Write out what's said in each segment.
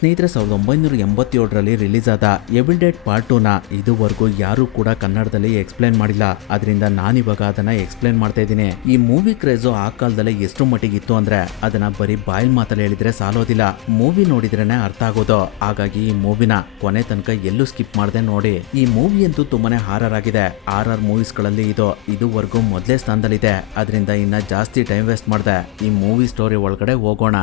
ಸ್ನೇಹಿತರೆ 1987ರಲ್ಲಿ ರಿಲೀಸ್ ಆದ evil dead part 2ನ ಇದುವರೆಗೂ ಯಾರು ಕೂಡ ಕನ್ನಡದಲ್ಲಿ ಎಕ್ಸ್ಪ್ಲೇನ್ ಮಾಡಿಲ್ಲ. ಅದರಿಂದ ನಾನಿವಾಗ ಅದನ್ನ ಎಕ್ಸ್ಪ್ಲೇನ್ ಮಾಡ್ತಾ ಇದ್ದೀನಿ. ಈ ಮೂವಿ ಕ್ರೇಜು ಆ ಕಾಲದಲ್ಲಿ ಎಷ್ಟು ಮಟ್ಟಿಗೆ ಇತ್ತು ಅಂದ್ರೆ ಅದನ್ನ ಬರೀ ಬಾಯಿಲ್ ಮಾತಲ್ಲಿ ಹೇಳಿದ್ರೆ ಸಾಲೋದಿಲ್ಲ, ಮೂವಿ ನೋಡಿದ್ರೇನೆ ಅರ್ಥ ಆಗೋದು. ಹಾಗಾಗಿ ಈ ಮೂವಿನ ಕೊನೆ ತನಕ ಎಲ್ಲೂ ಸ್ಕಿಪ್ ಮಾಡದೆ ನೋಡಿ. ಈ ಮೂವಿ ಅಂತೂ ತುಂಬಾನೇ ಹಾರರ್ ಆಗಿದೆ. ಆರ್ ಮೂವೀಸ್ ಗಳಲ್ಲಿ ಇದುವರೆಗೂ ಮೊದಲೇ ಸ್ಥಾನದಲ್ಲಿದೆ. ಅದರಿಂದ ಇನ್ನ ಜಾಸ್ತಿ ಟೈಮ್ ವೇಸ್ಟ್ ಮಾಡದೆ ಈ ಮೂವಿ ಸ್ಟೋರಿ ಒಳಗಡೆ ಹೋಗೋಣ.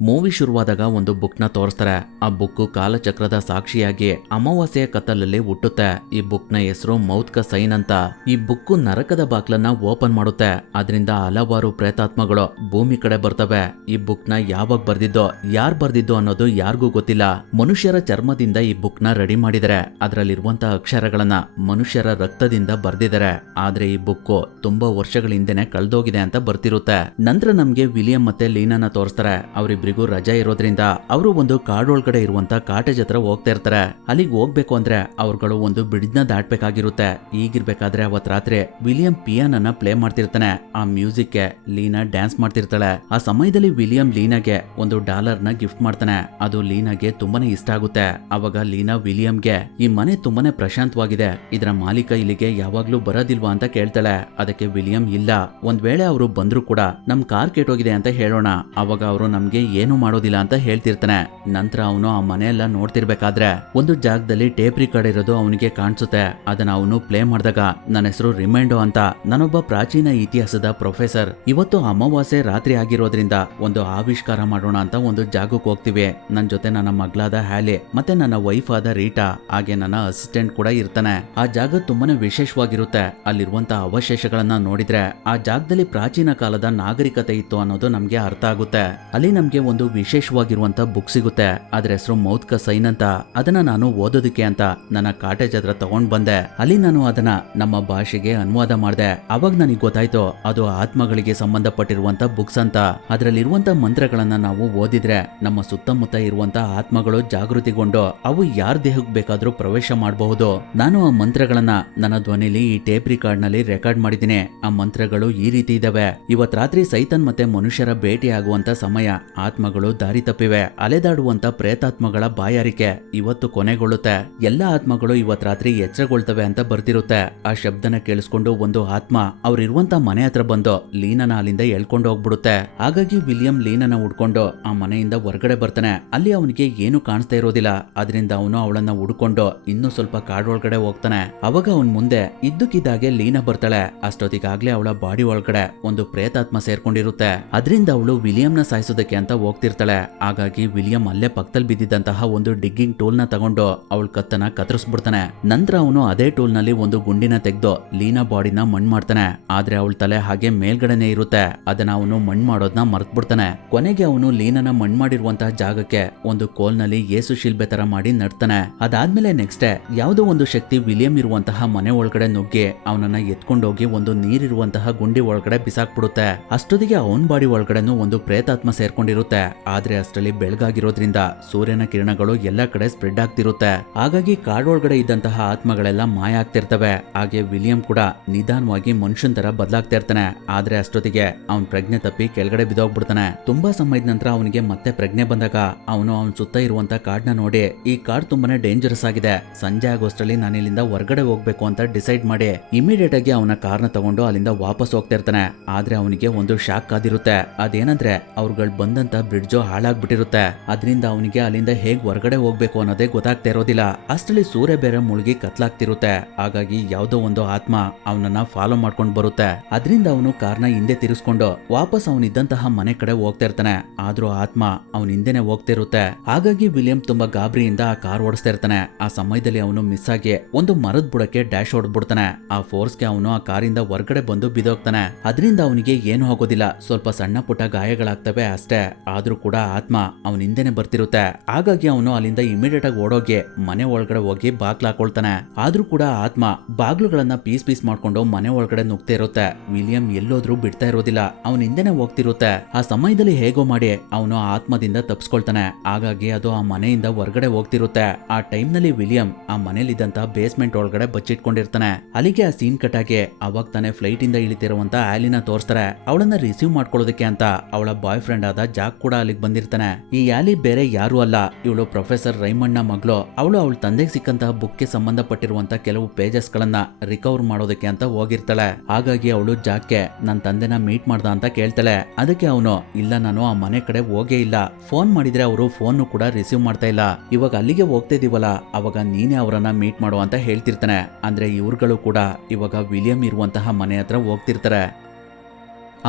ಮೂವಿ ಶುರುವಾದಾಗ ಒಂದು ಬುಕ್ನ ತೋರಿಸ್ತಾರೆ. ಆ ಬುಕ್ ಕಾಲಚಕ್ರದ ಸಾಕ್ಷಿಯಾಗಿ ಅಮಾವಾಸ್ಯೆಯ ಕತ್ತಲಲ್ಲಿ ಹುಟ್ಟುತ್ತೆ. ಈ ಬುಕ್ನ ಹೆಸರು ಮೌತ್ ಕ ಸೈನ್ ಅಂತ. ಈ ಬುಕ್ ನರಕದ ಬಾಕ್ಲನ್ನ ಓಪನ್ ಮಾಡುತ್ತೆ. ಅದರಿಂದ ಹಲವಾರು ಪ್ರೇತಾತ್ಮಗಳು ಭೂಮಿ ಕಡೆ ಬರ್ತವೆ. ಈ ಬುಕ್ನ ಯಾವಾಗ ಬರ್ದಿದ್ದೋ ಯಾರ್ ಬರ್ದಿದ್ದೋ ಅನ್ನೋದು ಯಾರಿಗೂ ಗೊತ್ತಿಲ್ಲ. ಮನುಷ್ಯರ ಚರ್ಮದಿಂದ ಈ ಬುಕ್ನ ರೆಡಿ ಮಾಡಿದರೆ ಅದರಲ್ಲಿರುವಂತಹ ಅಕ್ಷರಗಳನ್ನ ಮನುಷ್ಯರ ರಕ್ತದಿಂದ ಬರ್ದಿದ್ದಾರೆ. ಆದ್ರೆ ಈ ಬುಕ್ ತುಂಬಾ ವರ್ಷಗಳ ಹಿಂದೆನೆ ಕಳೆದೋಗಿದೆ ಅಂತ ಬರ್ತಿರುತ್ತೆ. ನಂತರ ನಮ್ಗೆ ವಿಲಿಯಂ ಮತ್ತೆ ಲೀನಾನ ತೋರಿಸ್ತಾರೆ. ಅವರಿಬ್ರು ರಜಾ ಇರೋದ್ರಿಂದ ಅವರು ಒಂದು ಕಾಡೊಳಗಡೆ ಇರುವಂತ ಕಾಟೇಜ್ ಹತ್ರ ಹೋಗ್ತಾ ಇರ್ತಾರೆ. ಅಲ್ಲಿಗೆ ಹೋಗ್ಬೇಕು ಅಂದ್ರೆ ಅವ್ರುಗಳು ಒಂದು ಬ್ರಿಡ್ಜ್ ನ ದಾಟ್ಬೇಕಾಗಿರುತ್ತೆ. ಈಗಿರ್ಬೇಕಾದ್ರೆ ಅವತ್ ರಾತ್ರಿ ವಿಲಿಯಂ ಪಿಯಾನನ್ನ ಪ್ಲೇ ಮಾಡ್ತಿರ್ತಾನೆ. ಆ ಮ್ಯೂಸಿಕ್ ಗೆ ಲೀನಾ ಡ್ಯಾನ್ಸ್ ಮಾಡ್ತಿರ್ತಾಳೆ. ಆ ಸಮಯದಲ್ಲಿ ವಿಲಿಯಂ ಲೀನಾಗೆ $1 ನ ಗಿಫ್ಟ್ ಮಾಡ್ತಾನೆ. ಅದು ಲೀನಾಗೆ ತುಂಬಾನೇ ಇಷ್ಟ ಆಗುತ್ತೆ. ಅವಾಗ ಲೀನಾ ವಿಲಿಯಂಗೆ ಈ ಮನೆ ತುಂಬಾನೇ ಪ್ರಶಾಂತವಾಗಿದೆ, ಇದರ ಮಾಲೀಕ ಇಲ್ಲಿಗೆ ಯಾವಾಗ್ಲೂ ಬರೋದಿಲ್ವಾ ಅಂತ ಕೇಳ್ತಾಳೆ. ಅದಕ್ಕೆ ವಿಲಿಯಂ ಇಲ್ಲ, ಒಂದ್ ವೇಳೆ ಅವರು ಬಂದ್ರು ಕೂಡ ನಮ್ ಕಾರ್ ಕೆಟ್ಟೋಗಿದೆ ಅಂತ ಹೇಳೋಣ, ಅವಾಗ ಅವರು ನಮ್ಗೆ ಏನು ಮಾಡೋದಿಲ್ಲ ಅಂತ ಹೇಳ್ತಿರ್ತಾನೆ. ನಂತರ ಅವನು ಆ ಮನೆಯೆಲ್ಲ ನೋಡ್ತಿರ್ಬೇಕಾದ್ರೆ ಒಂದು ಜಾಗದಲ್ಲಿ ಟೇಪ್ ರಿಕಾರ್ಡ್ ಇರೋದು ಅವನಿಗೆ ಕಾಣಿಸುತ್ತೆ. ಅದನ್ನ ಅವನು ಪ್ಲೇ ಮಾಡಿದಾಗ ನನ್ನ ಹೆಸರು ರಿಮೈಂಡೋ ಅಂತ, ನಾನೊಬ್ಬ ಪ್ರಾಚೀನ ಇತಿಹಾಸದ ಪ್ರೊಫೆಸರ್. ಇವತ್ತು ಅಮಾವಾಸ್ಯೆ ರಾತ್ರಿ ಆಗಿರೋದ್ರಿಂದ ಒಂದು ಆವಿಷ್ಕಾರ ಮಾಡೋಣ ಅಂತ ಒಂದು ಜಾಗಕ್ಕೆ ಹೋಗ್ತೀವಿ. ನನ್ ಜೊತೆ ನನ್ನ ಮಗಳಾದ ಹ್ಯಾಲಿ ಮತ್ತೆ ನನ್ನ ವೈಫ್ ಆದ ರೀಟಾ, ಹಾಗೆ ನನ್ನ ಅಸಿಸ್ಟೆಂಟ್ ಕೂಡ ಇರ್ತಾನೆ. ಆ ಜಾಗ ತುಂಬಾನೇ ವಿಶೇಷವಾಗಿರುತ್ತೆ. ಅಲ್ಲಿರುವಂತಹ ಅವಶೇಷಗಳನ್ನ ನೋಡಿದ್ರೆ ಆ ಜಾಗದಲ್ಲಿ ಪ್ರಾಚೀನ ಕಾಲದ ನಾಗರಿಕತೆ ಇತ್ತು ಅನ್ನೋದು ನಮ್ಗೆ ಅರ್ಥ ಆಗುತ್ತೆ. ಅಲ್ಲಿ ನಮ್ಗೆ ಒಂದು ವಿಶೇಷವಾಗಿರುವಂತ ಬುಕ್ ಸಿಗುತ್ತೆ. ಅದ್ರ ಹೆಸರು ಮೌತ್ ಕ ಸೈನ್ ಅಂತ. ಅದನ್ನ ನಾನು ಓದೋದಕ್ಕೆ ಅಂತ ನನ್ನ ಕಾಟೇಜ್ ಹತ್ರ ತಗೊಂಡ್ ಬಂದೆ. ಅಲ್ಲಿ ನಾನು ಅದನ್ನ ನಮ್ಮ ಭಾಷೆಗೆ ಅನುವಾದ ಮಾಡಿದೆ. ಅವಾಗ ನನಗೆ ಗೊತ್ತಾಯ್ತು ಅದು ಆತ್ಮಗಳಿಗೆ ಸಂಬಂಧಪಟ್ಟಿರುವಂತ ಬುಕ್ಸ್ ಅಂತ. ಅದರಲ್ಲಿರುವಂತ ಮಂತ್ರಗಳನ್ನ ನಾವು ಓದಿದ್ರೆ ನಮ್ಮ ಸುತ್ತಮುತ್ತ ಇರುವಂತ ಆತ್ಮಗಳು ಜಾಗೃತಿಗೊಂಡು ಅವು ಯಾರ ದೇಹಕ್ಕೆ ಬೇಕಾದ್ರೂ ಪ್ರವೇಶ ಮಾಡಬಹುದು. ನಾನು ಆ ಮಂತ್ರಗಳನ್ನ ನನ್ನ ಧ್ವನಿಲಿ ಈ ಟೇಪ್ ರಿಕಾರ್ಡ್ ನಲ್ಲಿ ರೆಕಾರ್ಡ್ ಮಾಡಿದ್ದೀನಿ. ಆ ಮಂತ್ರಗಳು ಈ ರೀತಿ ಇದಾವೆ. ಇವತ್ ರಾತ್ರಿ ಸೈತಾನ್ ಮತ್ತೆ ಮನುಷ್ಯರ ಭೇಟಿ ಆಗುವಂತ ಸಮಯ. ಆತ್ಮಗಳು ದಾರಿ ತಪ್ಪಿವೆ. ಅಲೆದಾಡುವಂತ ಪ್ರೇತಾತ್ಮಗಳ ಬಾಯಾರಿಕೆ ಇವತ್ತು ಕೊನೆಗೊಳ್ಳುತ್ತೆ. ಎಲ್ಲ ಆತ್ಮಗಳು ಇವತ್ ರಾತ್ರಿ ಎಚ್ಚರಗೊಳ್ತವೆ ಅಂತ ಬರ್ತಿರುತ್ತೆ. ಆ ಶಬ್ದನ ಕೇಳಿಸ್ಕೊಂಡು ಒಂದು ಆತ್ಮ ಅವ್ರಿರುವಂತ ಮನೆ ಹತ್ರ ಬಂದು ಲೀನನ ಅಲ್ಲಿಂದ ಎಳ್ಕೊಂಡು ಹೋಗ್ಬಿಡುತ್ತೆ. ಹಾಗಾಗಿ ವಿಲಿಯಂ ಲೀನನ ಹುಡ್ಕೊಂಡು ಆ ಮನೆಯಿಂದ ಹೊರಗಡೆ ಬರ್ತಾನೆ. ಅಲ್ಲಿ ಅವನಿಗೆ ಏನು ಕಾಣಿಸ್ತಾ ಇರೋದಿಲ್ಲ. ಅದರಿಂದ ಅವನು ಅವಳನ್ನ ಹುಡ್ಕೊಂಡು ಇನ್ನೂ ಸ್ವಲ್ಪ ಕಾಡೊಳಗಡೆ ಹೋಗ್ತಾನೆ. ಅವಾಗ ಅವನ್ ಮುಂದೆ ಇದ್ದಕ್ಕಿದ್ದಾಗೆ ಲೀನಾ ಬರ್ತಾಳೆ. ಅಷ್ಟೊತ್ತಿಗಾಗ್ಲೇ ಅವಳ ಬಾಡಿ ಒಳಗಡೆ ಒಂದು ಪ್ರೇತಾತ್ಮ ಸೇರ್ಕೊಂಡಿರುತ್ತೆ. ಅದರಿಂದ ಅವಳು ವಿಲಿಯಂನ ಸಾಯಿಸೋದಕ್ಕೆ ಅಂತ ಹೋಗ್ತಿರ್ತಾಳೆ. ಹಾಗಾಗಿ ವಿಲಿಯಂ ಅಲ್ಲೇ ಪಕ್ಕದಲ್ಲಿ ಬಿದ್ದಿದ್ದಂತಹ ಒಂದು ಡಿಗ್ಗಿಂಗ್ ಟೂಲ್ ನ ತಗೊಂಡು ಅವಳ ಕತ್ತನ ಕತ್ತರಿಸ್ಬಿಡ್ತಾನೆ. ನಂತರ ಅವನು ಅದೇ ಟೂಲ್ ನಲ್ಲಿ ಒಂದು ಗುಂಡಿನ ತೆಗೆದು ಲೀನಾ ಬಾಡಿನ ಮಣ್ಣು ಮಾಡ್ತಾನೆ. ಆದ್ರೆ ಅವಳ ತಲೆ ಹಾಗೆ ಮೇಲ್ಗಡೆನೆ ಇರುತ್ತೆ. ಅದನ್ನ ಅವನು ಮಣ್ಣು ಮಾಡೋದನ್ನ ಮರ್ತ್ ಬಿಡ್ತಾನೆ. ಕೊನೆಗೆ ಅವನು ಲೀನನ ಮಣ್ಣು ಮಾಡಿರುವಂತಹ ಜಾಗಕ್ಕೆ ಒಂದು ಕೋಲ್ನಲ್ಲಿ ಯೇಸು ಶಿಲ್ಬೆ ತರ ಮಾಡಿ ನಡ್ತಾನೆ. ಅದಾದ್ಮೇಲೆ ನೆಕ್ಸ್ಟ್ ಯಾವುದೋ ಒಂದು ಶಕ್ತಿ ವಿಲಿಯಂ ಇರುವಂತಹ ಮನೆ ಒಳಗಡೆ ನುಗ್ಗಿ ಅವನನ್ನ ಎತ್ಕೊಂಡೋಗಿ ಒಂದು ನೀರಿರುವಂತಹ ಗುಂಡಿ ಒಳಗಡೆ ಬಿಸಾಕ್ಬಿಡುತ್ತೆ. ಅಷ್ಟೊತ್ತಿಗೆ ಅವನ್ ಬಾಡಿ ಒಳಗಡೆನೂ ಒಂದು ಪ್ರೇತಾತ್ಮ ಸೇರ್ಕೊಂಡಿರುತ್ತೆ. ಆದ್ರೆ ಅಷ್ಟರಲ್ಲಿ ಬೆಳಗಾಗಿರೋದ್ರಿಂದ ಸೂರ್ಯನ ಕಿರಣಗಳು ಎಲ್ಲ ಕಡೆ ಸ್ಪ್ರೆಡ್ ಆಗ್ತಿರುತ್ತೆ. ಹಾಗಾಗಿ ಕಾಡೊಳಗಡೆ ಇದ್ದಂತಹ ಆತ್ಮಗಳೆಲ್ಲ ಮಾಯ ಆಗ್ತಿರ್ತವೆ. ಹಾಗೆ ವಿಲಿಯಂ ಕೂಡ ನಿಧಾನವಾಗಿ ಮನುಷ್ಯನ್ ತರ ಬದಲಾಗ್ತಾ ಇರ್ತಾನೆ. ಆದ್ರೆ ಅಷ್ಟೊತ್ತಿಗೆ ಅವನ್ ಪ್ರಜ್ಞೆ ತಪ್ಪಿ ಕೆಳಗಡೆ ಬಿದ್ದೋಗ್ಬಿಡ್ತಾನೆ. ತುಂಬಾ ಸಮಯದ ನಂತರ ಅವನಿಗೆ ಮತ್ತೆ ಪ್ರಜ್ಞೆ ಬಂದಾಗ ಅವನು ಅವನ್ ಸುತ್ತ ಇರುವಂತ ಕಾಡ್ನ ನೋಡಿ ಈ ಕಾಡ್ ತುಂಬಾನೇ ಡೇಂಜರಸ್ ಆಗಿದೆ, ಸಂಜೆ ಆಗೋಷ್ಟರಲ್ಲಿ ನಾನು ಇಲ್ಲಿಂದ ಹೊರಗಡೆ ಹೋಗ್ಬೇಕು ಅಂತ ಡಿಸೈಡ್ ಮಾಡಿ ಇಮಿಡಿಯೇಟ್ ಆಗಿ ಅವನ ಕಾರ್ನ ತಗೊಂಡು ಅಲ್ಲಿಂದ ವಾಪಸ್ ಹೋಗ್ತಾ ಇರ್ತಾನೆ. ಆದ್ರೆ ಅವನಿಗೆ ಒಂದು ಶಾಕ್ ಆದಿರುತ್ತೆ. ಅದೇನಂದ್ರೆ ಅವ್ರುಗಳು ಬಂದಂತ ಬ್ರಿಡ್ಜು ಹಾಳಾಗ್ಬಿಟ್ಟಿರುತ್ತೆ. ಅದರಿಂದ ಅವನಿಗೆ ಅಲ್ಲಿಂದ ಹೇಗ್ ಹೊರಗಡೆ ಹೋಗ್ಬೇಕು ಅನ್ನೋದೇ ಗೊತ್ತಾಗ್ತಾ ಇರೋದಿಲ್ಲ. ಅಷ್ಟರಲ್ಲಿ ಸೂರ್ಯ ಬೇರೆ ಮುಳುಗಿ ಕತ್ಲಾಗ್ತಿರುತ್ತೆ. ಹಾಗಾಗಿ ಯಾವ್ದೋ ಒಂದು ಆತ್ಮ ಅವನನ್ನ ಫಾಲೋ ಮಾಡ್ಕೊಂಡು ಬರುತ್ತೆ. ಅದರಿಂದ ಅವನು ಕಾರ್ನ ಹಿಂದೆ ತಿರ್ಸ್ಕೊಂಡು ವಾಪಸ್ ಅವನಿದ್ದಂತಹ ಮನೆ ಕಡೆ ಹೋಗ್ತಾ ಇರ್ತಾನೆ. ಆದ್ರೂ ಆತ್ಮ ಅವನ ಹಿಂದೆನೆ ಹೋಗ್ತಿರುತ್ತೆ. ಹಾಗಾಗಿ ವಿಲಿಯಂ ತುಂಬಾ ಗಾಬರಿಯಿಂದ ಆ ಕಾರ್ ಓಡಿಸ್ತಾ ಇರ್ತಾನೆ. ಆ ಸಮಯದಲ್ಲಿ ಅವನು ಮಿಸ್ ಆಗಿ ಒಂದು ಮರದ ಬುಡಕ್ಕೆ ಡ್ಯಾಶ್ ಹೊಡೆದ್ಬಿಡ್ತಾನೆ. ಆ ಫೋರ್ಸ್ಗೆ ಅವನು ಆ ಕಾರಿಂದ ಹೊರಗಡೆ ಬಂದು ಬಿದೋಗ್ತಾನೆ. ಅದರಿಂದ ಅವನಿಗೆ ಏನು ಆಗೋದಿಲ್ಲ, ಸ್ವಲ್ಪ ಸಣ್ಣ ಪುಟ್ಟ ಗಾಯಗಳಾಗ್ತವೆ ಅಷ್ಟೇ. ಆದ್ರೂ ಕೂಡ ಆತ್ಮ ಅವನ ಹಿಂದೆನೆ ಬರ್ತಿರುತ್ತೆ. ಹಾಗಾಗಿ ಅವನು ಅಲ್ಲಿಂದ ಇಮಿಡಿಯೇಟ್ ಆಗಿ ಓಡೋಗಿ ಮನೆ ಒಳಗಡೆ ಹೋಗಿ ಬಾಗ್ಲು ಹಾಕೊಳ್ತಾನೆ. ಆದ್ರೂ ಕೂಡ ಆತ್ಮ ಬಾಗ್ಲುಗಳನ್ನ ಪೀಸ್ ಪೀಸ್ ಮಾಡ್ಕೊಂಡು ಮನೆ ಒಳಗಡೆ ನುಗ್ತಾ ಇರುತ್ತೆ. ವಿಲಿಯಂ ಎಲ್ಲೋದ್ರೂ ಬಿಡ್ತಾ ಇರೋದಿಲ್ಲ, ಅವನ ಹಿಂದೆನೆ ಹೋಗ್ತಿರುತ್ತೆ. ಆ ಸಮಯದಲ್ಲಿ ಹೇಗೋ ಮಾಡಿ ಅವನು ಆತ್ಮದಿಂದ ತಪ್ಪಿಸ್ಕೊಳ್ತಾನೆ. ಹಾಗಾಗಿ ಅದು ಆ ಮನೆಯಿಂದ ಹೊರಗಡೆ ಹೋಗ್ತಿರುತ್ತೆ. ಆ ಟೈಮ್ ನಲ್ಲಿ ವಿಲಿಯಂ ಆ ಮನೇಲಿದ್ದಂತ ಬೇಸ್ಮೆಂಟ್ ಒಳಗಡೆ ಬಚ್ಚಿಟ್ಕೊಂಡಿರ್ತಾನೆ. ಅಲ್ಲಿಗೆ ಆ ಸೀನ್ ಕಟ್ ಆಗಿ ಅವಾಗ ತಾನೇ ಫ್ಲೈಟ್ ಇಂದ ಇಳಿತಿರುವಂತ ಆಲಿನ ತೋರಿಸ್ತಾರೆ. ಅವಳನ್ನ ರಿಸೀವ್ ಮಾಡ್ಕೊಳ್ಳೋದಕ್ಕೆ ಅಂತ ಅವಳ ಬಾಯ್ ಫ್ರೆಂಡ್ ಆದ ಜಾಕ್ ಕೂಡ ಅಲ್ಲಿಗೆ ಬಂದಿರ್ತಾನೆ. ಈ ಆಲಿ ಬೇರೆ ಯಾರು ಅಲ್ಲ, ಇವಳು ಪ್ರೊಫೆಸರ್ ರೈಮಂಡ್ ನ ಮಗಳು. ಅವಳು ಅವಳ ತಂದೆಗೆ ಸಿಕ್ಕಂತಹ ಬುಕ್ಗೆ ಸಂಬಂಧಪಟ್ಟಿರುವಂತ ಕೆಲವು ಪೇಜಸ್ ಗಳನ್ನ ರಿಕವರ್ ಮಾಡೋದಕ್ಕೆ ಅಂತ ಹೋಗಿರ್ತಾಳೆ. ಹಾಗಾಗಿ ಅವಳು ಜಾಕ್ಗೆ ನನ್ನ ತಂದೆನ ಮೀಟ್ ಮಾಡ್ದ ಅಂತ ಕೇಳ್ತಾಳೆ. ಅದಕ್ಕೆ ಅವನು ಇಲ್ಲ, ನಾನು ಆ ಮನೆ ಕಡೆ ಹೋಗೇ ಇಲ್ಲ, ಫೋನ್ ಮಾಡಿದ್ರೆ ಅವರು ಫೋನ್ ಕೂಡ ರಿಸೀವ್ ಮಾಡ್ತಾ ಇಲ್ಲ, ಇವಾಗ ಅಲ್ಲಿಗೆ ಹೋಗ್ತಾ ಇದೀವಲ್ಲ ಅವಾಗ ನೀನೇ ಅವರನ್ನ ಮೀಟ್ ಮಾಡು ಅಂತ ಹೇಳ್ತಿರ್ತಾನೆ. ಅಂದ್ರೆ ಇವ್ರುಗಳು ಕೂಡ ಇವಾಗ ವಿಲಿಯಂ ಇರುವಂತಹ ಮನೆ ಹತ್ರ ಹೋಗ್ತಿರ್ತಾರೆ.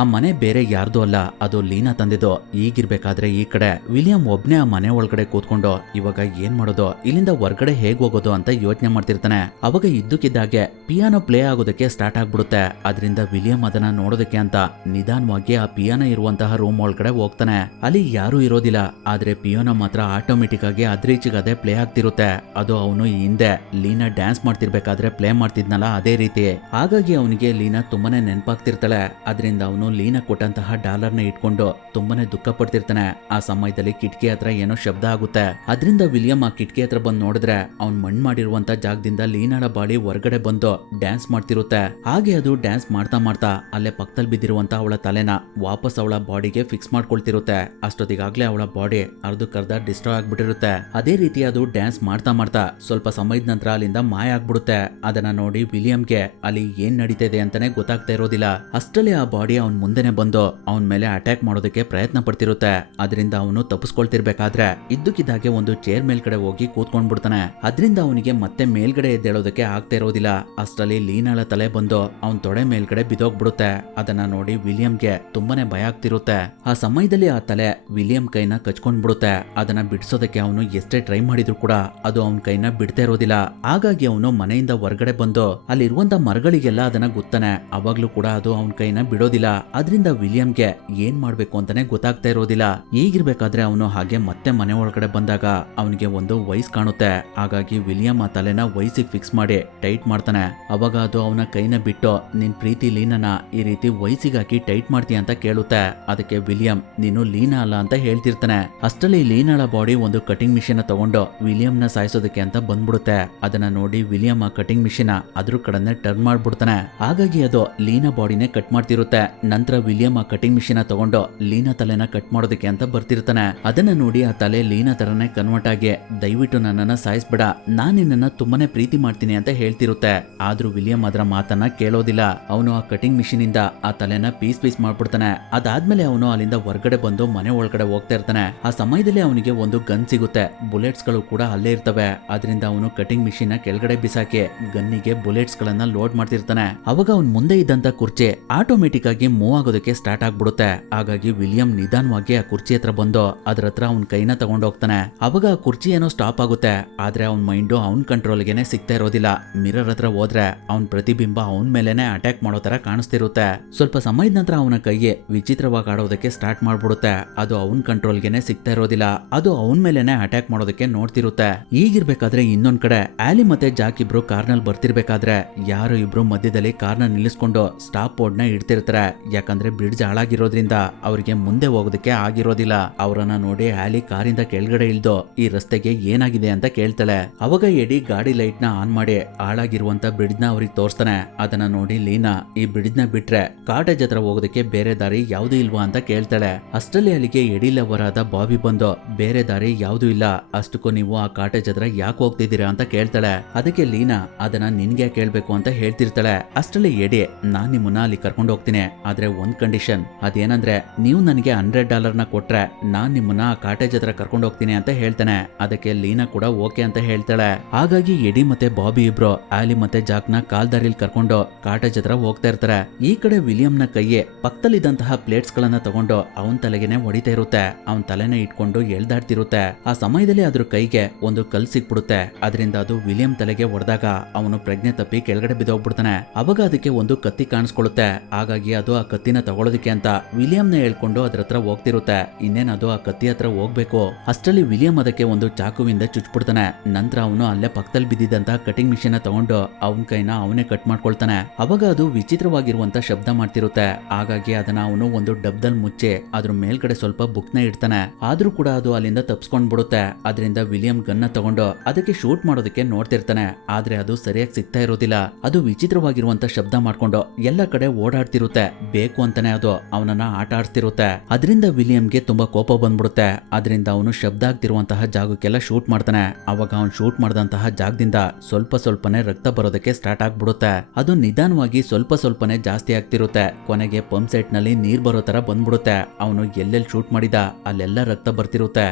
ಆ ಮನೆ ಬೇರೆ ಯಾರ್ದು ಅಲ್ಲ, ಅದು ಲೀನಾ ತಂದಿದ್ದು. ಈಗಿರ್ಬೇಕಾದ್ರೆ ಈ ಕಡೆ ವಿಲಿಯಂ ಒಬ್ನೇ ಆ ಮನೆ ಒಳಗಡೆ ಕೂತ್ಕೊಂಡು ಇವಾಗ ಏನ್ ಮಾಡೋದು, ಇಲ್ಲಿಂದ ಹೊರಗಡೆ ಹೇಗ್ ಹೋಗೋದು ಅಂತ ಯೋಚನೆ ಮಾಡ್ತಿರ್ತಾನೆ. ಅವಾಗ ಇದ್ದಕ್ಕಿದ್ದಾಗೆ ಪಿಯಾನೋ ಪ್ಲೇ ಆಗೋದಕ್ಕೆ ಸ್ಟಾರ್ಟ್ ಆಗ್ಬಿಡುತ್ತೆ. ಅದರಿಂದ ವಿಲಿಯಂ ಅದನ್ನ ನೋಡೋದಕ್ಕೆ ಅಂತ ನಿಧಾನವಾಗಿ ಆ ಪಿಯಾನೋ ಇರುವಂತಹ ರೂಮ್ ಒಳಗಡೆ ಹೋಗ್ತಾನೆ. ಅಲ್ಲಿ ಯಾರು ಇರೋದಿಲ್ಲ, ಆದ್ರೆ ಪಿಯಾನೋ ಮಾತ್ರ ಆಟೋಮೆಟಿಕ್ ಆಗಿ ಅದ್ರೀಚಿಗದೆ ಪ್ಲೇ ಆಗ್ತಿರುತ್ತೆ. ಅದು ಅವನು ಹಿಂದೆ ಲೀನಾ ಡ್ಯಾನ್ಸ್ ಮಾಡ್ತಿರ್ಬೇಕಾದ್ರೆ ಪ್ಲೇ ಮಾಡ್ತಿದ್ನಲ್ಲ ಅದೇ ರೀತಿ. ಹಾಗಾಗಿ ಅವನಿಗೆ ಲೀನಾ ತುಂಬಾನೇ ನೆನಪಾಗ್ತಿರ್ತಾಳೆ. ಅದರಿಂದ ಅವನು ಲೀನಾ ಕೊಟ್ಟಂತಹ ಡಾಲರ್ನ ಇಟ್ಕೊಂಡು ತುಂಬಾನೇ ದುಃಖ ಪಡ್ತಿರ್ತಾನೆ. ಆ ಸಮಯದಲ್ಲಿ ಕಿಟಕಿ ಹತ್ರ ಏನೋ ಶಬ್ದ ಆಗುತ್ತೆ. ಅದರಿಂದ ವಿಲಿಯಂ ಆ ಕಿಟಕಿ ಹತ್ರ ಬಂದು ನೋಡಿದ್ರೆ ಅವ್ನ್ ಮಣ್ಣು ಮಾಡಿರುವಂತ ಜಾಗದಿಂದ ಲೀನಾಳ ಬಾಡಿ ಹೊರಗಡೆ ಬಂದು ಡ್ಯಾನ್ಸ್ ಮಾಡ್ತಿರುತ್ತೆ. ಹಾಗೆ ಅದು ಡ್ಯಾನ್ಸ್ ಮಾಡ್ತಾ ಮಾಡ್ತಾ ಅಲ್ಲೇ ಪಕ್ಕದಲ್ಲಿ ಬಿದ್ದಿರುವಂತ ಅವಳ ತಲೆನ ವಾಪಸ್ ಅವಳ ಬಾಡಿಗೆ ಫಿಕ್ಸ್ ಮಾಡ್ಕೊಳ್ತಿರುತ್ತೆ. ಅಷ್ಟೊತ್ತಿಗಾಗ್ಲೇ ಅವಳ ಬಾಡಿ ಅರ್ಧಕ್ಕರ್ಧ ಡಿಸ್ಟ್ರಾಯ್ ಆಗ್ಬಿಟ್ಟಿರುತ್ತೆ. ಅದೇ ರೀತಿ ಅದು ಡ್ಯಾನ್ಸ್ ಮಾಡ್ತಾ ಮಾಡ್ತಾ ಸ್ವಲ್ಪ ಸಮಯದ ನಂತರ ಅಲ್ಲಿಂದ ಮಾಯ ಆಗ್ಬಿಡುತ್ತೆ. ಅದನ್ನ ನೋಡಿ ವಿಲಿಯಂಗೆ ಅಲ್ಲಿ ಏನ್ ನಡೀತಾ ಇದೆ ಅಂತಾನೆ ಗೊತ್ತಾಗ್ತಾ ಇರೋದಿಲ್ಲ. ಅಷ್ಟರಲ್ಲಿ ಆ ಬಾಡಿ ಅವನ್ ಮುಂದೆನೆ ಬಂದು ಅವನ ಮೇಲೆ ಅಟ್ಯಾಕ್ ಮಾಡೋದಕ್ಕೆ ಪ್ರಯತ್ನ ಪಡ್ತಿರುತ್ತೆ. ಅದರಿಂದ ಅವನು ತಪ್ಪಿಸ್ಕೊಳ್ತಿರ್ಬೇಕಾದ್ರೆ ಇದ್ದಕ್ಕಿದ್ದಾಗೆ ಒಂದು ಚೇರ್ ಮೇಲ್ಗಡೆ ಹೋಗಿ ಕೂತ್ಕೊಂಡ್ಬಿಡ್ತಾನೆ. ಅದರಿಂದ ಅವನಿಗೆ ಮತ್ತೆ ಮೇಲ್ಗಡೆ ಎದ್ದೇಳೋದಕ್ಕೆ ಆಗ್ತಾ ಇರೋದಿಲ್ಲ. ಅಷ್ಟರಲ್ಲಿ ಲೀನಾಳ ತಲೆ ಬಂದು ಅವನ್ ತೊಡೆ ಮೇಲ್ಗಡೆ ಬಿದೋಗ್ಬಿಡುತ್ತೆ. ಅದನ್ನ ನೋಡಿ ವಿಲಿಯಂಗೆ ತುಂಬಾನೇ ಭಯ ಆಗ್ತಿರುತ್ತೆ. ಆ ಸಮಯದಲ್ಲಿ ಆ ತಲೆ ವಿಲಿಯಂ ಕೈನ ಕಚ್ಕೊಂಡ್ಬಿಡುತ್ತೆ. ಅದನ್ನ ಬಿಡಿಸೋದಕ್ಕೆ ಅವನು ಎಷ್ಟೇ ಟ್ರೈ ಮಾಡಿದ್ರು ಕೂಡ ಅದು ಅವನ ಕೈನ ಬಿಡ್ತಾ ಇರೋದಿಲ್ಲ. ಹಾಗಾಗಿ ಅವನು ಮನೆಯಿಂದ ಹೊರಗಡೆ ಬಂದು ಅಲ್ಲಿರುವಂತ ಮರಗಳಿಗೆಲ್ಲ ಅದನ್ನ ಗುತ್ತಾನೆ. ಅವಾಗ್ಲೂ ಕೂಡ ಅದು ಅವನ ಕೈನ ಬಿಡೋದಿಲ್ಲ. ಅದರಿಂದ ವಿಲಿಯಂಗೆ ಏನ್ ಮಾಡ್ಬೇಕು ಅಂತಾನೆ ಗೊತ್ತಾಗ್ತಾ ಇರೋದಿಲ್ಲ. ಈಗಿರ್ಬೇಕಾದ್ರೆ ಅವನು ಹಾಗೆ ಮತ್ತೆ ಮನೆ ಒಳಗಡೆ ಬಂದಾಗ ಅವನಿಗೆ ಒಂದು ವಯಸ್ ಕಾಣುತ್ತೆ. ಹಾಗಾಗಿ ವಿಲಿಯಂ ಆ ತಲೆನ ವಯಸ್ಸಿಗೆ ಫಿಕ್ಸ್ ಮಾಡಿ ಟೈಟ್ ಮಾಡ್ತಾನೆ. ಅವಾಗ ಅದು ಅವನ ಕೈನ ಬಿಟ್ಟು ನಿನ್ ಪ್ರೀತಿ ಲೀನನ ಈ ರೀತಿ ವಯಸ್ಸಿಗೆ ಹಾಕಿ ಟೈಟ್ ಮಾಡ್ತೀಯ ಅಂತ ಕೇಳುತ್ತೆ. ಅದಕ್ಕೆ ವಿಲಿಯಂ ನೀನು ಲೀನಾ ಅಲ್ಲ ಅಂತ ಹೇಳ್ತಿರ್ತಾನೆ. ಅಷ್ಟರಲ್ಲಿ ಲೀನಾಳ ಬಾಡಿ ಒಂದು ಕಟಿಂಗ್ ಮಿಷಿನ್ ತಗೊಂಡು ವಿಲಿಯಂನ ಸಾಯಿಸೋದಕ್ಕೆ ಅಂತ ಬಂದ್ಬಿಡುತ್ತೆ. ಅದನ್ನ ನೋಡಿ ವಿಲಿಯಂ ಆ ಕಟಿಂಗ್ ಮಿಷಿನ್ ಅದ್ರ ಕಡೆನೆ ಟರ್ನ್ ಮಾಡ್ಬಿಡ್ತಾನೆ. ಹಾಗಾಗಿ ಅದು ಲೀನಾ ಬಾಡಿನೇ ಕಟ್ ಮಾಡ್ತಿರುತ್ತೆ. ನಂತರ ವಿಲಿಯಂ ಆ ಕಟಿಂಗ್ ಮಿಷಿನ್ ತಗೊಂಡು ಲೀನಾ ತಲೆನ ಕಟ್ ಮಾಡೋದಕ್ಕೆ ಅಂತ ಬರ್ತಿರ್ತಾನೆ. ಅದನ್ನ ನೋಡಿ ಆ ತಲೆ ಲೀನಾ ತರನೇ ಕನ್ವರ್ಟ್ ಆಗಿ ದಯವಿಟ್ಟು ನನ್ನನ್ನ ಸಾಯಿಸ್ಬೇಡ, ನಾನ್ ನಿನ್ನನ್ನ ತುಂಬಾನೇ ಪ್ರೀತಿ ಮಾಡ್ತೀನಿ ಅಂತ ಹೇಳ್ತಿರುತ್ತೆ. ಆದ್ರೂ ವಿಲಿಯಂ ಅದರ ಮಾತನ್ನ ಕೇಳೋದಿಲ್ಲ. ಅವನು ಆ ಕಟಿಂಗ್ ಮಿಷಿನ್ ಇಂದ ಆ ತಲೆನ ಪೀಸ್ ಪೀಸ್ ಮಾಡ್ಬಿಡ್ತಾನೆ. ಅದಾದ್ಮೇಲೆ ಅವನು ಅಲ್ಲಿಂದ ಹೊರಗಡೆ ಬಂದು ಮನೆ ಒಳಗಡೆ ಹೋಗ್ತಾ ಇರ್ತಾನೆ. ಆ ಸಮಯದಲ್ಲಿ ಅವನಿಗೆ ಒಂದು ಗನ್ ಸಿಗುತ್ತೆ. ಬುಲೆಟ್ಸ್ ಗಳು ಕೂಡ ಅಲ್ಲೇ ಇರ್ತವೆ. ಅದರಿಂದ ಅವನು ಕಟಿಂಗ್ ಮಿಷಿನ್ ಕೆಳಗಡೆ ಬಿಸಾಕಿ ಗನ್ನಿಗೆ ಬುಲೆಟ್ಸ್ ಗಳನ್ನ ಲೋಡ್ ಮಾಡ್ತಿರ್ತಾನೆ. ಅವಾಗ ಅವನ್ ಮುಂದೆ ಇದ್ದಂತ ಕುರ್ಚಿ ಆಟೋಮೆಟಿಕ್ ಆಗಿ ಮೂವ್ ಆಗೋದಕ್ಕೆ ಸ್ಟಾರ್ಟ್ ಆಗ್ಬಿಡುತ್ತೆ. ಹಾಗಾಗಿ ವಿಲಿಯಂ ನಿಧಾನವಾಗಿ ಆ ಕುರ್ಚಿ ಹತ್ರ ಬಂದು ಅದ್ರ ಹತ್ರ ಅವನ್ ಕೈನ ತಗೊಂಡು ಹೋಗ್ತಾನೆ. ಅವಾಗ ಆ ಕುರ್ಚಿ ಏನೋ ಸ್ಟಾಪ್ ಆಗುತ್ತೆ. ಆದ್ರೆ ಅವನ್ ಮೈಂಡು ಅವನ್ ಕಂಟ್ರೋಲ್ಗೆನೆ ಸಿಗ್ತಾ ಇರೋದಿಲ್ಲ. ಮಿರರ್ ಹತ್ರ ಹೋದ್ರೆ ಅವನ್ ಪ್ರತಿಬಿಂಬ ಅವನ್ ಮೇಲೆನೆ ಅಟ್ಯಾಕ್ ಮಾಡೋ ತರ ಕಾಣಿಸ್ತಿರುತ್ತೆ. ಸ್ವಲ್ಪ ಸಮಯದ ನಂತರ ಅವನ ಕೈಗೆ ವಿಚಿತ್ರವಾಗಿ ಆಡೋದಕ್ಕೆ ಸ್ಟಾರ್ಟ್ ಮಾಡ್ಬಿಡುತ್ತೆ. ಅದು ಅವನ್ ಕಂಟ್ರೋಲ್ಗೆನೆ ಸಿಗ್ತಾ ಇರೋದಿಲ್ಲ. ಅದು ಅವನ್ ಮೇಲೆನೆ ಅಟ್ಯಾಕ್ ಮಾಡೋದಕ್ಕೆ ನೋಡ್ತಿರುತ್ತೆ. ಈಗಿರ್ಬೇಕಾದ್ರೆ ಇನ್ನೊಂದ್ ಕಡೆ ಆಲಿ ಮತ್ತೆ ಜಾಕ್ ಇಬ್ರು ಕಾರ್ನಲ್ಲಿ ಬರ್ತಿರ್ಬೇಕಾದ್ರೆ ಯಾರು ಇಬ್ರು ಮಧ್ಯದಲ್ಲಿ ಕಾರ್ನ ನಿಲ್ಲಿಸ್ಕೊಂಡು ಸ್ಟಾಪ್ ಬೋರ್ಡ್ ನ ಇಡ್ತಿರ್ತಾರೆ. ಯಾಕಂದ್ರೆ ಬ್ರಿಡ್ಜ್ ಹಾಳಾಗಿರೋದ್ರಿಂದ ಅವ್ರಿಗೆ ಮುಂದೆ ಹೋಗೋದಕ್ಕೆ ಆಗಿರೋದಿಲ್ಲ. ಅವರನ್ನ ನೋಡಿ ಆಲಿ ಕಾರಿಂದ ಕೆಳಗಡೆ ಇಳ್ದು ಈ ರಸ್ತೆಗೆ ಏನಾಗಿದೆ ಅಂತ ಕೇಳ್ತಾಳೆ. ಅವಾಗ ಎಡಿ ಗಾಡಿ ಲೈಟ್ ನ ಆನ್ ಮಾಡಿ ಹಾಳಾಗಿರುವಂತ ಬ್ರಿಡ್ಜ್ ನ ಅವ್ರಿಗೆ ತೋರಿಸ್ತಾನೆ. ಅದನ್ನ ನೋಡಿ ಲೀನಾ ಈ ಬ್ರಿಡ್ಜ್ ನ ಬಿಟ್ರೆ ಕಾಟೇಜ್ ಹತ್ರ ಹೋಗೋದಕ್ಕೆ ಬೇರೆ ದಾರಿ ಯಾವ್ದು ಇಲ್ವಾ ಅಂತ ಕೇಳ್ತಾಳೆ. ಅಷ್ಟರಲ್ಲಿ ಅಲ್ಲಿಗೆ ಎಡಿ ಲವರ್ ಆದ ಬಾಬಿ ಬಂದು ಬೇರೆ ದಾರಿ ಯಾವ್ದು ಇಲ್ಲ, ಅಷ್ಟಕ್ಕೂ ನೀವು ಆ ಕಾಟೇಜ್ ಹತ್ರ ಯಾಕೆ ಹೋಗ್ತಿದ್ದೀರಾ ಅಂತ ಕೇಳ್ತಾಳೆ. ಅದಕ್ಕೆ ಲೀನಾ ಅದನ್ನ ನಿನ್ಗೆ ಕೇಳ್ಬೇಕು ಅಂತ ಹೇಳ್ತಿರ್ತಾಳೆ. ಅಷ್ಟರಲ್ಲಿ ಎಡಿ ನಾನ್ ನಿಮ್ಮನ್ನ ಅಲ್ಲಿ ಕರ್ಕೊಂಡು ಹೋಗ್ತೀನಿ, ಆದ್ರೆ ಒಂದ್ ಕಂಡೀಷನ್, ಅದೇನಂದ್ರೆ ನೀವು ನನಗೆ $100 ಕೊಟ್ರೆ ನಾನ್ ನಿಮ್ಮನ್ನ ಆ ಕಾಟೇಜ್ ಹತ್ರ ಕರ್ಕೊಂಡು ಹೋಗ್ತೀನಿ ಅಂತ ಹೇಳ್ತಾನೆ. ಅದಕ್ಕೆ ಲೀನಾ ಕೂಡ ಓಕೆ ಅಂತ ಹೇಳ್ತಾಳೆ. ಹಾಗಾಗಿ ಎಡಿ ಮತ್ತೆ ಬಾಬಿ ಇಬ್ರು ಆಲಿ ಮತ್ತೆ ಜಾಕ್ ನ ಕಾಲ್ದಾರಿಲ್ ಕರ್ಕೊಂಡು ಕಾಟೇಜ್ ಹತ್ರ ಹೋಗ್ತಾ ಇರ್ತಾರೆ. ಈ ಕಡೆ ವಿಲಿಯಂ ನ ಕೈಯೇ ಪಕ್ಕದಲ್ಲಿದ್ದಂತಹ ಪ್ಲೇಟ್ಸ್ ಗಳನ್ನ ತಗೊಂಡು ಅವನ್ ತಲೆಗೆನೆ ಹೊಡಿತಾ ಇರುತ್ತೆ. ಅವನ್ ತಲೆನ ಇಟ್ಕೊಂಡು ಎಳ್ದಾಡ್ತಿರುತ್ತೆ. ಆ ಸಮಯದಲ್ಲಿ ಅದ್ರ ಕೈಗೆ ಒಂದು ಕಲ್ ಸಿಕ್ಬಿಡುತ್ತೆ. ಅದರಿಂದ ಅದು ವಿಲಿಯಂ ತಲೆಗೆ ಹೊಡೆದಾಗ ಅವನು ಪ್ರಜ್ಞೆ ತಪ್ಪಿ ಕೆಳಗಡೆ ಬಿದ್ದೋಗ್ಬಿಡ್ತಾನೆ. ಅವಾಗ ಅದಕ್ಕೆ ಒಂದು ಕತ್ತಿ ಕಾಣಿಸ್ಕೊಳ್ಳುತ್ತೆ. ಹಾಗಾಗಿ ಅದು ಆ ಕತ್ತಿನ ತಗೊಳ್ಳೋದಕ್ಕೆ ಅಂತ ವಿಲಿಯಂನ ಹೇಳ್ಕೊಂಡು ಅದ್ರ ಹತ್ರ ಹೋಗ್ತಿರುತ್ತೆ. ಇನ್ನೇನದು ಆ ಕತ್ತಿ ಹತ್ರ ಹೋಗ್ಬೇಕು. ಅಷ್ಟರಲ್ಲಿ ವಿಲಿಯಂ ಅದಕ್ಕೆ ಒಂದು ಚಾಕುವಿಂದ ಚುಚ್ಬಿಡ್ತಾನೆ. ನಂತರ ಅವನು ಅಲ್ಲೇ ಪಕ್ಕದಲ್ಲಿ ಬಿದ್ದಿದ್ದಂತ ಕಟಿಂಗ್ ಮಿಷಿನ್ ತಗೊಂಡು ಅವನ ಕೈನ ಅವನೇ ಕಟ್ ಮಾಡ್ಕೊಳ್ತಾನೆ. ಅವಾಗ ಅದು ವಿಚಿತ್ರವಾಗಿರುವಂತ ಶಬ್ದ ಮಾಡ್ತಿರುತ್ತೆ. ಹಾಗಾಗಿ ಅದನ್ನ ಅವನು ಒಂದು ಡಬ್ದಲ್ಲಿ ಮುಚ್ಚಿ ಅದ್ರ ಮೇಲ್ಗಡೆ ಸ್ವಲ್ಪ ಬುಕ್ನ ಇಡ್ತಾನೆ. ಆದ್ರೂ ಕೂಡ ಅದು ಅಲ್ಲಿಂದ ತಪ್ಸ್ಕೊಂಡ್ ಬಿಡುತ್ತೆ. ಅದರಿಂದ ವಿಲಿಯಂ ಗನ್ನ ತಗೊಂಡು ಅದಕ್ಕೆ ಶೂಟ್ ಮಾಡೋದಕ್ಕೆ ನೋಡ್ತಿರ್ತಾನೆ. ಆದ್ರೆ ಅದು ಸರಿಯಾಗಿ ಸಿಗ್ತಾ ಇರೋದಿಲ್ಲ. ಅದು ವಿಚಿತ್ರವಾಗಿರುವಂತ ಶಬ್ದ ಮಾಡ್ಕೊಂಡು ಎಲ್ಲ ಕಡೆ ಓಡಾಡ್ತಿರುತ್ತೆ. ಬೇಕು ಅಂತಾನೆ ಅದು ಅವನನ್ನ ಆಟ ಆಡ್ತಿರುತ್ತೆ. ಅದರಿಂದ ವಿಲಿಯಂಗೆ ತುಂಬಾ ಕೋಪ ಬಂದ್ಬಿಡುತ್ತೆ. ಅದರಿಂದ ಅವನು ಶಬ್ದ ಆಗ್ತಿರುವಂತಹ ಜಾಗಕ್ಕೆಲ್ಲ ಶೂಟ್ ಮಾಡ್ತಾನೆ. ಅವಾಗ ಅವನು ಶೂಟ್ ಮಾಡಿದಂತಹ ಜಾಗದಿಂದ ಸ್ವಲ್ಪ ಸ್ವಲ್ಪನೇ ರಕ್ತ ಬರೋದಕ್ಕೆ ಸ್ಟಾರ್ಟ್ ಆಗ್ಬಿಡುತ್ತೆ. ಅದು ನಿಧಾನವಾಗಿ ಸ್ವಲ್ಪ ಸ್ವಲ್ಪನೇ ಜಾಸ್ತಿ ಆಗ್ತಿರುತ್ತೆ. ಕೊನೆಗೆ ಪಂಪ್ ಸೆಟ್ ನಲ್ಲಿ ನೀರ್ ಬರೋ ತರ ಬಂದ್ಬಿಡುತ್ತೆ. ಅವನು ಎಲ್ಲೆಲ್ಲಿ ಶೂಟ್ ಮಾಡಿದ ಅಲ್ಲೆಲ್ಲ ರಕ್ತ ಬರ್ತಿರುತ್ತೆ.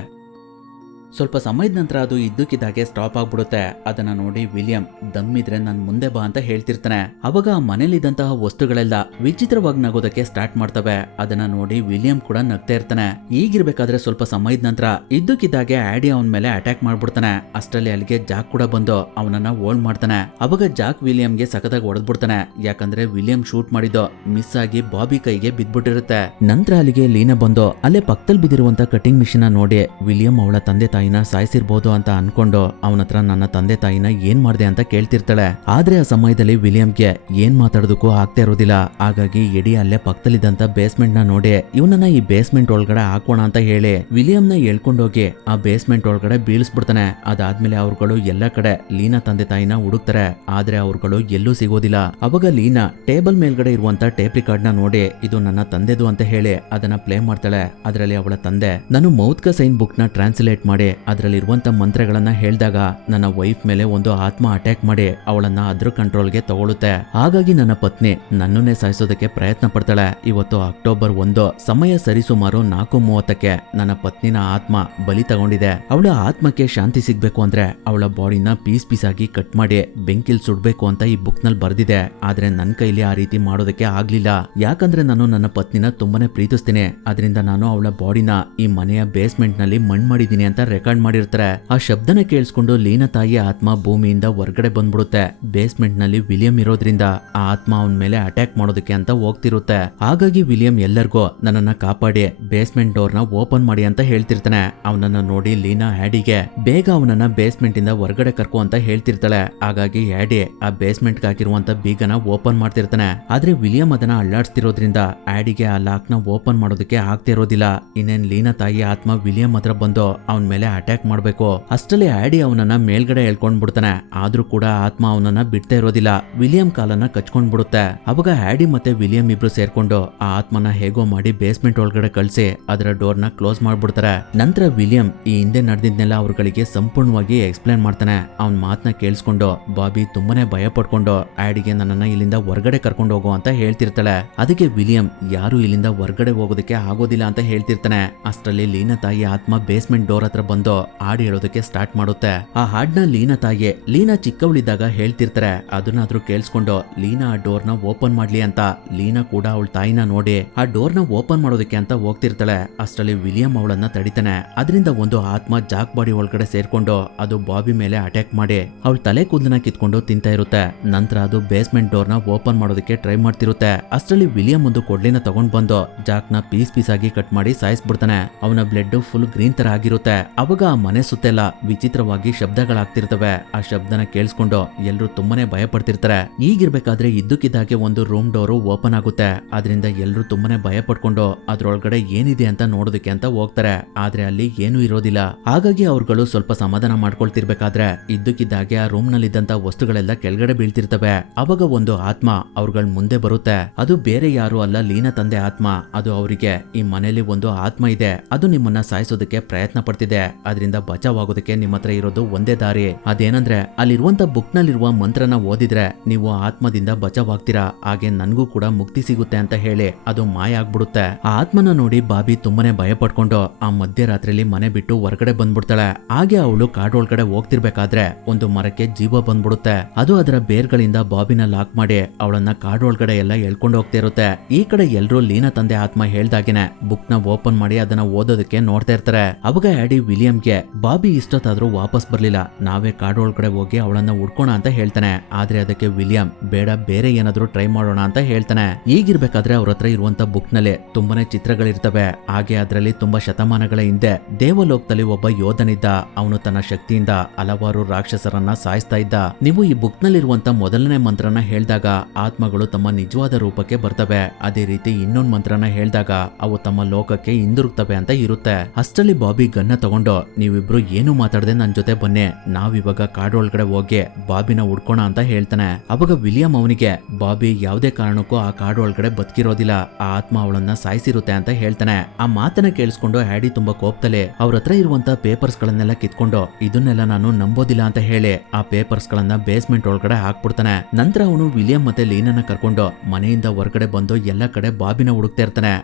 ಸ್ವಲ್ಪ ಸಮಯದ ನಂತರ ಅದು ಇದ್ದಕ್ಕಿದ್ದಾಗೆ ಸ್ಟಾಪ್ ಆಗ್ಬಿಡುತ್ತೆ. ಅದನ್ನ ನೋಡಿ ವಿಲಿಯಂ ದಮ್ಮಿದ್ರೆ ನನ್ ಮುಂದೆ ಬಾ ಅಂತ ಹೇಳ್ತಿರ್ತಾನೆ. ಅವಾಗ ಆ ಮನೇಲಿದ್ದಂತಹ ವಸ್ತುಗಳೆಲ್ಲ ವಿಚಿತ್ರವಾಗಿ ನಗೋದಕ್ಕೆ ಸ್ಟಾರ್ಟ್ ಮಾಡ್ತವೆ. ಅದನ್ನ ನೋಡಿ ವಿಲಿಯಂ ಕೂಡ ನಗ್ತಾ ಇರ್ತಾನೆ. ಈಗಿರ್ಬೇಕಾದ್ರೆ ಸ್ವಲ್ಪ ಸಮಯದ ನಂತರ ಇದ್ದಕ್ಕಿದ್ದಾಗೆ ಆಡಿ ಅವನ ಮೇಲೆ ಅಟ್ಯಾಕ್ ಮಾಡ್ಬಿಡ್ತಾನೆ. ಅಷ್ಟರಲ್ಲಿ ಅಲ್ಲಿಗೆ ಜಾಕ್ ಕೂಡ ಬಂದು ಅವನನ್ನ ಹೋಲ್ಡ್ ಮಾಡ್ತಾನೆ. ಅವಾಗ ಜಾಕ್ ವಿಲಿಯಂಗೆ ಸಖತ್ತಾಗಿ ಹೊಡೆದ್ಬಿಡ್ತಾನೆ. ಯಾಕಂದ್ರೆ ವಿಲಿಯಂ ಶೂಟ್ ಮಾಡಿದ್ದು ಮಿಸ್ ಆಗಿ ಬಾಬಿ ಕೈಗೆ ಬಿದ್ಬಿಟ್ಟಿರುತ್ತೆ. ನಂತರ ಅಲ್ಲಿಗೆ ಲೀನಾ ಬಂದು ಅಲ್ಲೇ ಪಕ್ಕದಲ್ಲಿ ಬಿದ್ದಿರುವಂತ ಕಟಿಂಗ್ ಮಿಷಿನ್ ನೋಡಿ ವಿಲಿಯಂ ಅವಳ ತಂದೆ ತಾಯಿನ ಸಾಯಿಸಿರ್ಬೋದು ಅಂತ ಅನ್ಕೊಂಡು ಅವನ ಹತ್ರ ನನ್ನ ತಂದೆ ತಾಯಿನ ಏನ್ ಮಾಡ್ದೆ ಅಂತ ಕೇಳ್ತಿರ್ತಾಳೆ. ಆದ್ರೆ ಆ ಸಮಯದಲ್ಲಿ ವಿಲಿಯಂಗೆ ಏನ್ ಮಾತಾಡೋದಕ್ಕೂ ಆಗ್ತಾ ಇರೋದಿಲ್ಲ. ಹಾಗಾಗಿ ಎಡಿ ಅಲ್ಲೇ ಪಕ್ಕದಲ್ಲಿದ್ದಂತ ಬೇಸ್ಮೆಂಟ್ ನ ನೋಡಿ ಇವನನ್ನ ಈ ಬೇಸ್ಮೆಂಟ್ ಒಳಗಡೆ ಹಾಕೋಣ ಅಂತ ಹೇಳಿ ವಿಲಿಯಂನ ಹೇಳ್ಕೊಂಡೋಗಿ ಆ ಬೇಸ್ಮೆಂಟ್ ಒಳಗಡೆ ಬೀಳಿಸ್ಬಿಡ್ತಾನೆ. ಅದಾದ್ಮೇಲೆ ಅವ್ರುಗಳು ಎಲ್ಲ ಕಡೆ ಲೀನಾ ತಂದೆ ತಾಯಿನ ಹುಡುಕ್ತಾರೆ. ಆದ್ರೆ ಅವ್ರುಗಳು ಎಲ್ಲೂ ಸಿಗೋದಿಲ್ಲ. ಅವಾಗ ಲೀನಾ ಟೇಬಲ್ ಮೇಲ್ಗಡೆ ಇರುವಂತ ಟೇಪ್ ರಿಕಾರ್ಡ್ ನ ನೋಡಿ ಇದು ನನ್ನ ತಂದೆದು ಅಂತ ಹೇಳಿ ಅದನ್ನ ಪ್ಲೇ ಮಾಡ್ತಾಳೆ. ಅದರಲ್ಲಿ ಅವಳ ತಂದೆ ನಾನು ಮೌತ್ಕ ಸೈನ್ ಬುಕ್ ನ ಟ್ರಾನ್ಸ್ಲೇಟ್ ಮಾಡಿ ಅದರಲ್ಲಿರುವಂತ ಮಂತ್ರಗಳನ್ನ ಹೇಳಿದಾಗ ನನ್ನ ವೈಫ್ ಮೇಲೆ ಒಂದು ಆತ್ಮ ಅಟ್ಯಾಕ್ ಮಾಡಿ ಅವಳನ್ನ ಅದ್ರ ಕಂಟ್ರೋಲ್ಗೆ ತಗೊಳುತ್ತೆ. ಹಾಗಾಗಿ ನನ್ನ ಪತ್ನಿ ನನ್ನನ್ನೇ ಸಾಯಿಸೋದಕ್ಕೆ ಪ್ರಯತ್ನ ಪಡ್ತಾಳೆ. ಇವತ್ತು ಅಕ್ಟೋಬರ್ 1 ಸಮಯ ಸರಿಸುಮಾರು 4:30ಕ್ಕೆ ನನ್ನ ಪತ್ನಿನ ಆತ್ಮ ಬಲಿ ತಗೊಂಡಿದೆ. ಅವಳ ಆತ್ಮಕ್ಕೆ ಶಾಂತಿ ಸಿಗ್ಬೇಕು ಅಂದ್ರೆ ಅವಳ ಬಾಡಿನ ಪೀಸ್ ಪೀಸ್ ಆಗಿ ಕಟ್ ಮಾಡಿ ಬೆಂಕಿಲ್ ಸುಡ್ಬೇಕು ಅಂತ ಈ ಬುಕ್ ನಲ್ಲಿ ಬರ್ದಿದೆ. ಆದ್ರೆ ನನ್ ಕೈಲಿ ಆ ರೀತಿ ಮಾಡೋದಕ್ಕೆ ಆಗ್ಲಿಲ್ಲ. ಯಾಕಂದ್ರೆ ನಾನು ನನ್ನ ಪತ್ನಿನ ತುಂಬಾನೇ ಪ್ರೀತಿಸ್ತೀನಿ. ಅದರಿಂದ ನಾನು ಅವಳ ಬಾಡಿನ ಈ ಮನೆಯ ಬೇಸ್ಮೆಂಟ್ ನಲ್ಲಿ ಮಣ್ಣು ಮಾಡಿದೀನಿ ಅಂತ ರೆಕಾರ್ಡ್ ಮಾಡಿರ್ತಾರೆ. ಆ ಶಬ್ದನ ಕೇಳಿಸ್ಕೊಂಡು ಲೀನಾ ತಾಯಿಯ ಆತ್ಮ ಭೂಮಿಯಿಂದ ಹೊರಗಡೆ ಬಂದ್ಬಿಡುತ್ತೆ. ಬೇಸ್ಮೆಂಟ್ ನಲ್ಲಿ ವಿಲಿಯಂ ಇರೋದ್ರಿಂದ ಆ ಆತ್ಮ ಅವನ ಮೇಲೆ ಅಟ್ಯಾಕ್ ಮಾಡೋದಕ್ಕೆ ಅಂತ ಹೋಗ್ತಿರುತ್ತೆ. ಹಾಗಾಗಿ ವಿಲಿಯಂ ಎಲ್ಲರಿಗೂ ನನ್ನನ್ನ ಕಾಪಾಡಿ ಬೇಸ್ಮೆಂಟ್ ಡೋರ್ ನ ಓಪನ್ ಮಾಡಿ ಅಂತ ಹೇಳ್ತಿರ್ತಾನೆ. ಅವನನ್ನ ನೋಡಿ ಲೀನಾ ಹ್ಯಾಡಿಗೆ ಬೇಗ ಅವನನ್ನ ಬೇಸ್ಮೆಂಟ್ ಇಂದ ಹೊರಗಡೆ ಕರ್ಕೊ ಅಂತ ಹೇಳ್ತಿರ್ತಾಳೆ. ಹಾಗಾಗಿ ಹ್ಯಾಡಿ ಆ ಬೇಸ್ಮೆಂಟ್ ಹಾಕಿರುವಂತ ಬೀಗನ ಓಪನ್ ಮಾಡ್ತಿರ್ತಾನೆ. ಆದ್ರೆ ವಿಲಿಯಂ ಅದನ್ನ ಅಲ್ಲಾಡ್ಸ್ತಿರೋದ್ರಿಂದ ಹ್ಯಾಡಿಗೆ ಆ ಲಾಕ್ ನ ಓಪನ್ ಮಾಡೋದಕ್ಕೆ ಆಗ್ತಿರೋದಿಲ್ಲ. ಇನ್ನೇನ್ ಲೀನಾ ತಾಯಿ ಆತ್ಮ ವಿಲಿಯಂ ಹತ್ರ ಬಂದು ಅವನ ಮೇಲೆ ಅಟ್ಯಾಕ್ ಮಾಡ್ಬೇಕು. ಅಷ್ಟರಲ್ಲಿ ಆಡಿ ಅವನನ್ನ ಮೇಲ್ಗಡೆ ಹೇಳ್ಕೊಂಡ್ ಬಿಡ್ತಾನೆ. ಆದ್ರೂ ಕೂಡ ಆತ್ಮ ಅವನನ್ನ ಬಿಡ್ತಾ ಇರೋದಿಲ್ಲ. ವಿಲಿಯಂ ಕಾಲನ್ನ ಕಚ್ಕೊಂಡ್ ಬಿಡುತ್ತೆ. ಅವಾಗ ಆಡಿ ಮತ್ತೆ ವಿಲಿಯಂ ಇಬ್ರು ಸೇರ್ಕೊಂಡು ಆ ಆತ್ಮನ ಹೇಗೋ ಮಾಡಿ ಬೇಸ್ಮೆಂಟ್ ಒಳಗಡೆ ಕಳ್ಸಿ ಅದರ ಡೋರ್ ನ ಕ್ಲೋಸ್ ಮಾಡ್ಬಿಡ್ತಾರೆ. ನಂತರ ವಿಲಿಯಂ ಈ ಹಿಂದೆ ನಡೆದಿದ್ನೆಲ್ಲ ಅವ್ರಗಳಿಗೆ ಸಂಪೂರ್ಣವಾಗಿ ಎಕ್ಸ್ಪ್ಲೇನ್ ಮಾಡ್ತಾನೆ. ಅವನ್ ಮಾತನ್ನ ಕೇಳಿಸ್ಕೊಂಡು ಬಾಬಿ ತುಂಬಾನೇ ಭಯ ಪಡ್ಕೊಂಡು ಆಡಿಗೆ ನನ್ನನ್ನ ಇಲ್ಲಿಂದ ಹೊರಗಡೆ ಕರ್ಕೊಂಡು ಹೋಗೋ ಅಂತ ಹೇಳ್ತಿರ್ತಾಳೆ. ಅದಕ್ಕೆ ವಿಲಿಯಂ ಯಾರು ಇಲ್ಲಿಂದ ಹೊರಗಡೆ ಹೋಗೋದಕ್ಕೆ ಆಗೋದಿಲ್ಲ ಅಂತ ಹೇಳ್ತಿರ್ತಾನೆ. ಅಷ್ಟರಲ್ಲಿ ಲೀನಾ ತಾಯಿ ಆತ್ಮ ಬೇಸ್ಮೆಂಟ್ ಡೋರ್ ಹತ್ರ ಬಂದು ಹಾಡು ಹೇಳೋದಕ್ಕೆ ಸ್ಟಾರ್ಟ್ ಮಾಡುತ್ತೆ. ಆ ಹಾಡ್ನ ಲೀನಾ ತಾಯಿಗೆ ಲೀನಾ ಚಿಕ್ಕವಳಿದ್ದಾಗ ಹೇಳ್ತಿರ್ತಾರೆ. ಅದನ್ನಾದ್ರೂ ಕೇಳಿಸ್ಕೊಂಡು ಲೀನಾ ಆ ಡೋರ್ ನ ಓಪನ್ ಮಾಡ್ಲಿ ಅಂತ ಲೀನಾ ಕೂಡ ಅವಳ ತಾಯಿನ ನೋಡಿ ಆ ಡೋರ್ ನ ಓಪನ್ ಮಾಡೋದಕ್ಕೆ ಅಂತ ಹೋಗ್ತಿರ್ತಾಳೆ. ಅಷ್ಟರಲ್ಲಿ ವಿಲಿಯಂ ಅವಳನ್ನ ತಡಿತಾನೆ. ಅದರಿಂದ ಒಂದು ಆತ್ಮ ಜಾಕ್ ಬಾಡಿ ಒಳಗಡೆ ಸೇರ್ಕೊಂಡು ಅದು ಬಾಬಿ ಮೇಲೆ ಅಟ್ಯಾಕ್ ಮಾಡಿ ಅವಳ ತಲೆ ಕೂದಲನ್ನ ಕಿತ್ಕೊಂಡು ತಿಂತಾ ಇರುತ್ತೆ. ನಂತರ ಅದು ಬೇಸ್ಮೆಂಟ್ ಡೋರ್ ನ ಓಪನ್ ಮಾಡೋದಕ್ಕೆ ಟ್ರೈ ಮಾಡ್ತಿರುತ್ತೆ. ಅಷ್ಟರಲ್ಲಿ ವಿಲಿಯಂ ಒಂದು ಕೊಡ್ಲಿನ ತಗೊಂಡ್ ಬಂದು ಜಾಕ್ ನ ಪೀಸ್ ಪೀಸ್ ಆಗಿ ಕಟ್ ಮಾಡಿ ಸಾಯಿಸ್ಬಿಡ್ತಾನೆ. ಅವನ ಬ್ಲಡ್ ಫುಲ್ ಗ್ರೀನ್ ತರ ಆಗಿರುತ್ತೆ. ಅವಾಗ ಆ ಮನೆ ಸುತ್ತೆಲ್ಲ ವಿಚಿತ್ರವಾಗಿ ಶಬ್ದಗಳಾಗ್ತಿರ್ತವೆ. ಆ ಶಬ್ದನ ಕೇಳಿಸ್ಕೊಂಡು ಎಲ್ರು ತುಂಬಾನೇ ಭಯ ಪಡ್ತಿರ್ತಾರೆ. ಈಗಿರ್ಬೇಕಾದ್ರೆ ಇದ್ದಕ್ಕಿದ್ದಾಗೆ ಒಂದು ರೂಮ್ ಡೋರು ಓಪನ್ ಆಗುತ್ತೆ. ಅದರಿಂದ ಎಲ್ರು ತುಂಬಾನೇ ಭಯ ಪಡ್ಕೊಂಡು ಅದ್ರೊಳಗಡೆ ಏನಿದೆ ಅಂತ ನೋಡೋದಕ್ಕೆ ಅಂತ ಹೋಗ್ತಾರೆ. ಆದ್ರೆ ಅಲ್ಲಿ ಏನೂ ಇರೋದಿಲ್ಲ. ಹಾಗಾಗಿ ಅವ್ರುಗಳು ಸ್ವಲ್ಪ ಸಮಾಧಾನ ಮಾಡ್ಕೊಳ್ತಿರ್ಬೇಕಾದ್ರೆ ಇದ್ದಕ್ಕಿದ್ದಾಗೆ ಆ ರೂಮ್ ನಲ್ಲಿದ್ದಂತ ವಸ್ತುಗಳೆಲ್ಲ ಕೆಳಗಡೆ ಬೀಳ್ತಿರ್ತವೆ. ಅವಾಗ ಒಂದು ಆತ್ಮ ಅವ್ರಗಳ ಮುಂದೆ ಬರುತ್ತೆ. ಅದು ಬೇರೆ ಯಾರು ಅಲ್ಲ, ಲೀನಾ ತಂದೆ ಆತ್ಮ. ಅದು ಅವರಿಗೆ ಈ ಮನೆಯಲ್ಲಿ ಒಂದು ಆತ್ಮ ಇದೆ, ಅದು ನಿಮ್ಮನ್ನ ಸಾಯಿಸೋದಕ್ಕೆ ಪ್ರಯತ್ನ ಪಡ್ತಿದೆ. ಅದರಿಂದ ಬಚಾವಾಗೋದಕ್ಕೆ ನಿಮ್ಮ ಹತ್ರ ಇರೋದು ಒಂದೇ ದಾರಿ. ಅದೇನಂದ್ರೆ ಅಲ್ಲಿರುವಂತ ಬುಕ್ ನಲ್ಲಿರುವ ಮಂತ್ರನ ಓದಿದ್ರೆ ನೀವು ಆತ್ಮದಿಂದ ಬಚಾವಾಗ್ತೀರಾ. ಹಾಗೆ ನನ್ಗೂ ಕೂಡ ಮುಕ್ತಿ ಸಿಗುತ್ತೆ ಅಂತ ಹೇಳಿ ಅದು ಮಾಯ ಆಗ್ಬಿಡುತ್ತೆ. ಆ ಆತ್ಮನ ನೋಡಿ ಬಾಬಿ ತುಂಬಾನೇ ಭಯ ಪಡ್ಕೊಂಡು ಆ ಮಧ್ಯರಾತ್ರಿಲಿ ಮನೆ ಬಿಟ್ಟು ಹೊರಗಡೆ ಬಂದ್ಬಿಡ್ತಾಳೆ. ಹಾಗೆ ಅವಳು ಕಾಡೊಳಗಡೆ ಹೋಗ್ತಿರ್ಬೇಕಾದ್ರೆ ಒಂದು ಮರಕ್ಕೆ ಜೀವ ಬಂದ್ಬಿಡುತ್ತೆ. ಅದು ಅದರ ಬೇರ್ಗಳಿಂದ ಬಾಬಿನ ಲಾಕ್ ಮಾಡಿ ಅವಳನ್ನ ಕಾಡೊಳಗಡೆ ಎಲ್ಲ ಎಳ್ಕೊಂಡು ಹೋಗ್ತಿರುತ್ತೆ. ಈ ಕಡೆ ಎಲ್ರೂ ಲೀನಾ ತಂದೆ ಆತ್ಮ ಹೇಳ್ದಾಗೇನೆ ಬುಕ್ ನ ಓಪನ್ ಮಾಡಿ ಅದನ್ನ ಓದೋದಕ್ಕೆ ನೋಡ್ತಾ ಇರ್ತಾರೆ. ಅವಾಗ ಆಡಿ ವಿಲಿಯಂಗೆ ಬಾಬಿ ಇಷ್ಟೊತ್ತಾದ್ರೂ ವಾಪಸ್ ಬರ್ಲಿಲ್ಲ, ನಾವೇ ಕಾಡು ಒಳಗಡೆ ಹೋಗಿ ಅವಳನ್ನ ಹುಡ್ಕೋಣ ಅಂತ ಹೇಳ್ತಾನೆ. ಆದ್ರೆ ಅದಕ್ಕೆ ವಿಲಿಯಂ ಬೇಡ, ಬೇರೆ ಏನಾದ್ರೂ ಟ್ರೈ ಮಾಡೋಣ ಅಂತ ಹೇಳ್ತಾನೆ. ಈಗಿರ್ಬೇಕಾದ್ರೆ ಅವ್ರ ಹತ್ರ ಇರುವಂತ ಬುಕ್ ನಲ್ಲಿ ತುಂಬಾನೇ ಚಿತ್ರಗಳಿರ್ತವೆ. ಹಾಗೆ ಅದರಲ್ಲಿ ತುಂಬಾ ಶತಮಾನಗಳ ಹಿಂದೆ ದೇವಲೋಕದಲ್ಲಿ ಒಬ್ಬ ಯೋಧನಿದ್ದ. ಅವನು ತನ್ನ ಶಕ್ತಿಯಿಂದ ಹಲವಾರು ರಾಕ್ಷಸರನ್ನ ಸಾಯಿಸ್ತಾ ಇದ್ದ. ನೀವು ಈ ಬುಕ್ ನಲ್ಲಿರುವಂತ ಮೊದಲನೇ ಮಂತ್ರನ ಹೇಳಿದಾಗ ಆತ್ಮಗಳು ತಮ್ಮ ನಿಜವಾದ ರೂಪಕ್ಕೆ ಬರ್ತವೆ. ಅದೇ ರೀತಿ ಇನ್ನೊಂದು ಮಂತ್ರನ ಹೇಳಿದಾಗ ಅವು ತಮ್ಮ ಲೋಕಕ್ಕೆ ಹಿಂದಿರುಗ್ತವೆ ಅಂತ ಇರುತ್ತೆ. ಅಷ್ಟರಲ್ಲಿ ಬಾಬಿ ಗನ್ನ ತಗೊಂಡು ನೀವಿಬ್ರು ಏನು ಮಾತಾಡದೆ ನನ್ ಜೊತೆ ಬನ್ನಿ, ನಾವಿವಾಗ ಕಾಡೊಳಗಡೆ ಹೋಗಿ ಬಾಬಿನ ಹುಡ್ಕೋಣ ಅಂತ ಹೇಳ್ತಾನೆ. ಅವಾಗ ವಿಲಿಯಂ ಅವನಿಗೆ ಬಾಬಿ ಯಾವುದೇ ಕಾರಣಕ್ಕೂ ಆ ಕಾಡು ಒಳಗಡೆ ಬದುಕಿರೋದಿಲ್ಲ, ಆ ಆತ್ಮ ಅವಳನ್ನ ಸಾಯಿಸಿರುತ್ತೆ ಅಂತ ಹೇಳ್ತಾನೆ. ಆ ಮಾತನ್ನ ಕೇಳಿಸ್ಕೊಂಡು ಹ್ಯಾಡಿ ತುಂಬಾ ಕೋಪದಲ್ಲಿ ಅವ್ರ ಹತ್ರ ಇರುವಂತ ಪೇಪರ್ಸ್ ಗಳನ್ನೆಲ್ಲ ಕಿತ್ಕೊಂಡು ಇದನ್ನೆಲ್ಲ ನಾನು ನಂಬೋದಿಲ್ಲ ಅಂತ ಹೇಳಿ ಆ ಪೇಪರ್ಸ್ ಗಳನ್ನ ಬೇಸ್ಮೆಂಟ್ ಒಳಗಡೆ ಹಾಕ್ಬಿಡ್ತಾನೆ. ನಂತರ ಅವನು ವಿಲಿಯಂ ಮತ್ತೆ ಲೀನನ್ನ ಕರ್ಕೊಂಡು ಮನೆಯಿಂದ ಹೊರಗಡೆ ಬಂದು ಎಲ್ಲ ಕಡೆ ಬಾಬಿನ ಹುಡುಕ್ತಾ ಇರ್ತಾನೆ.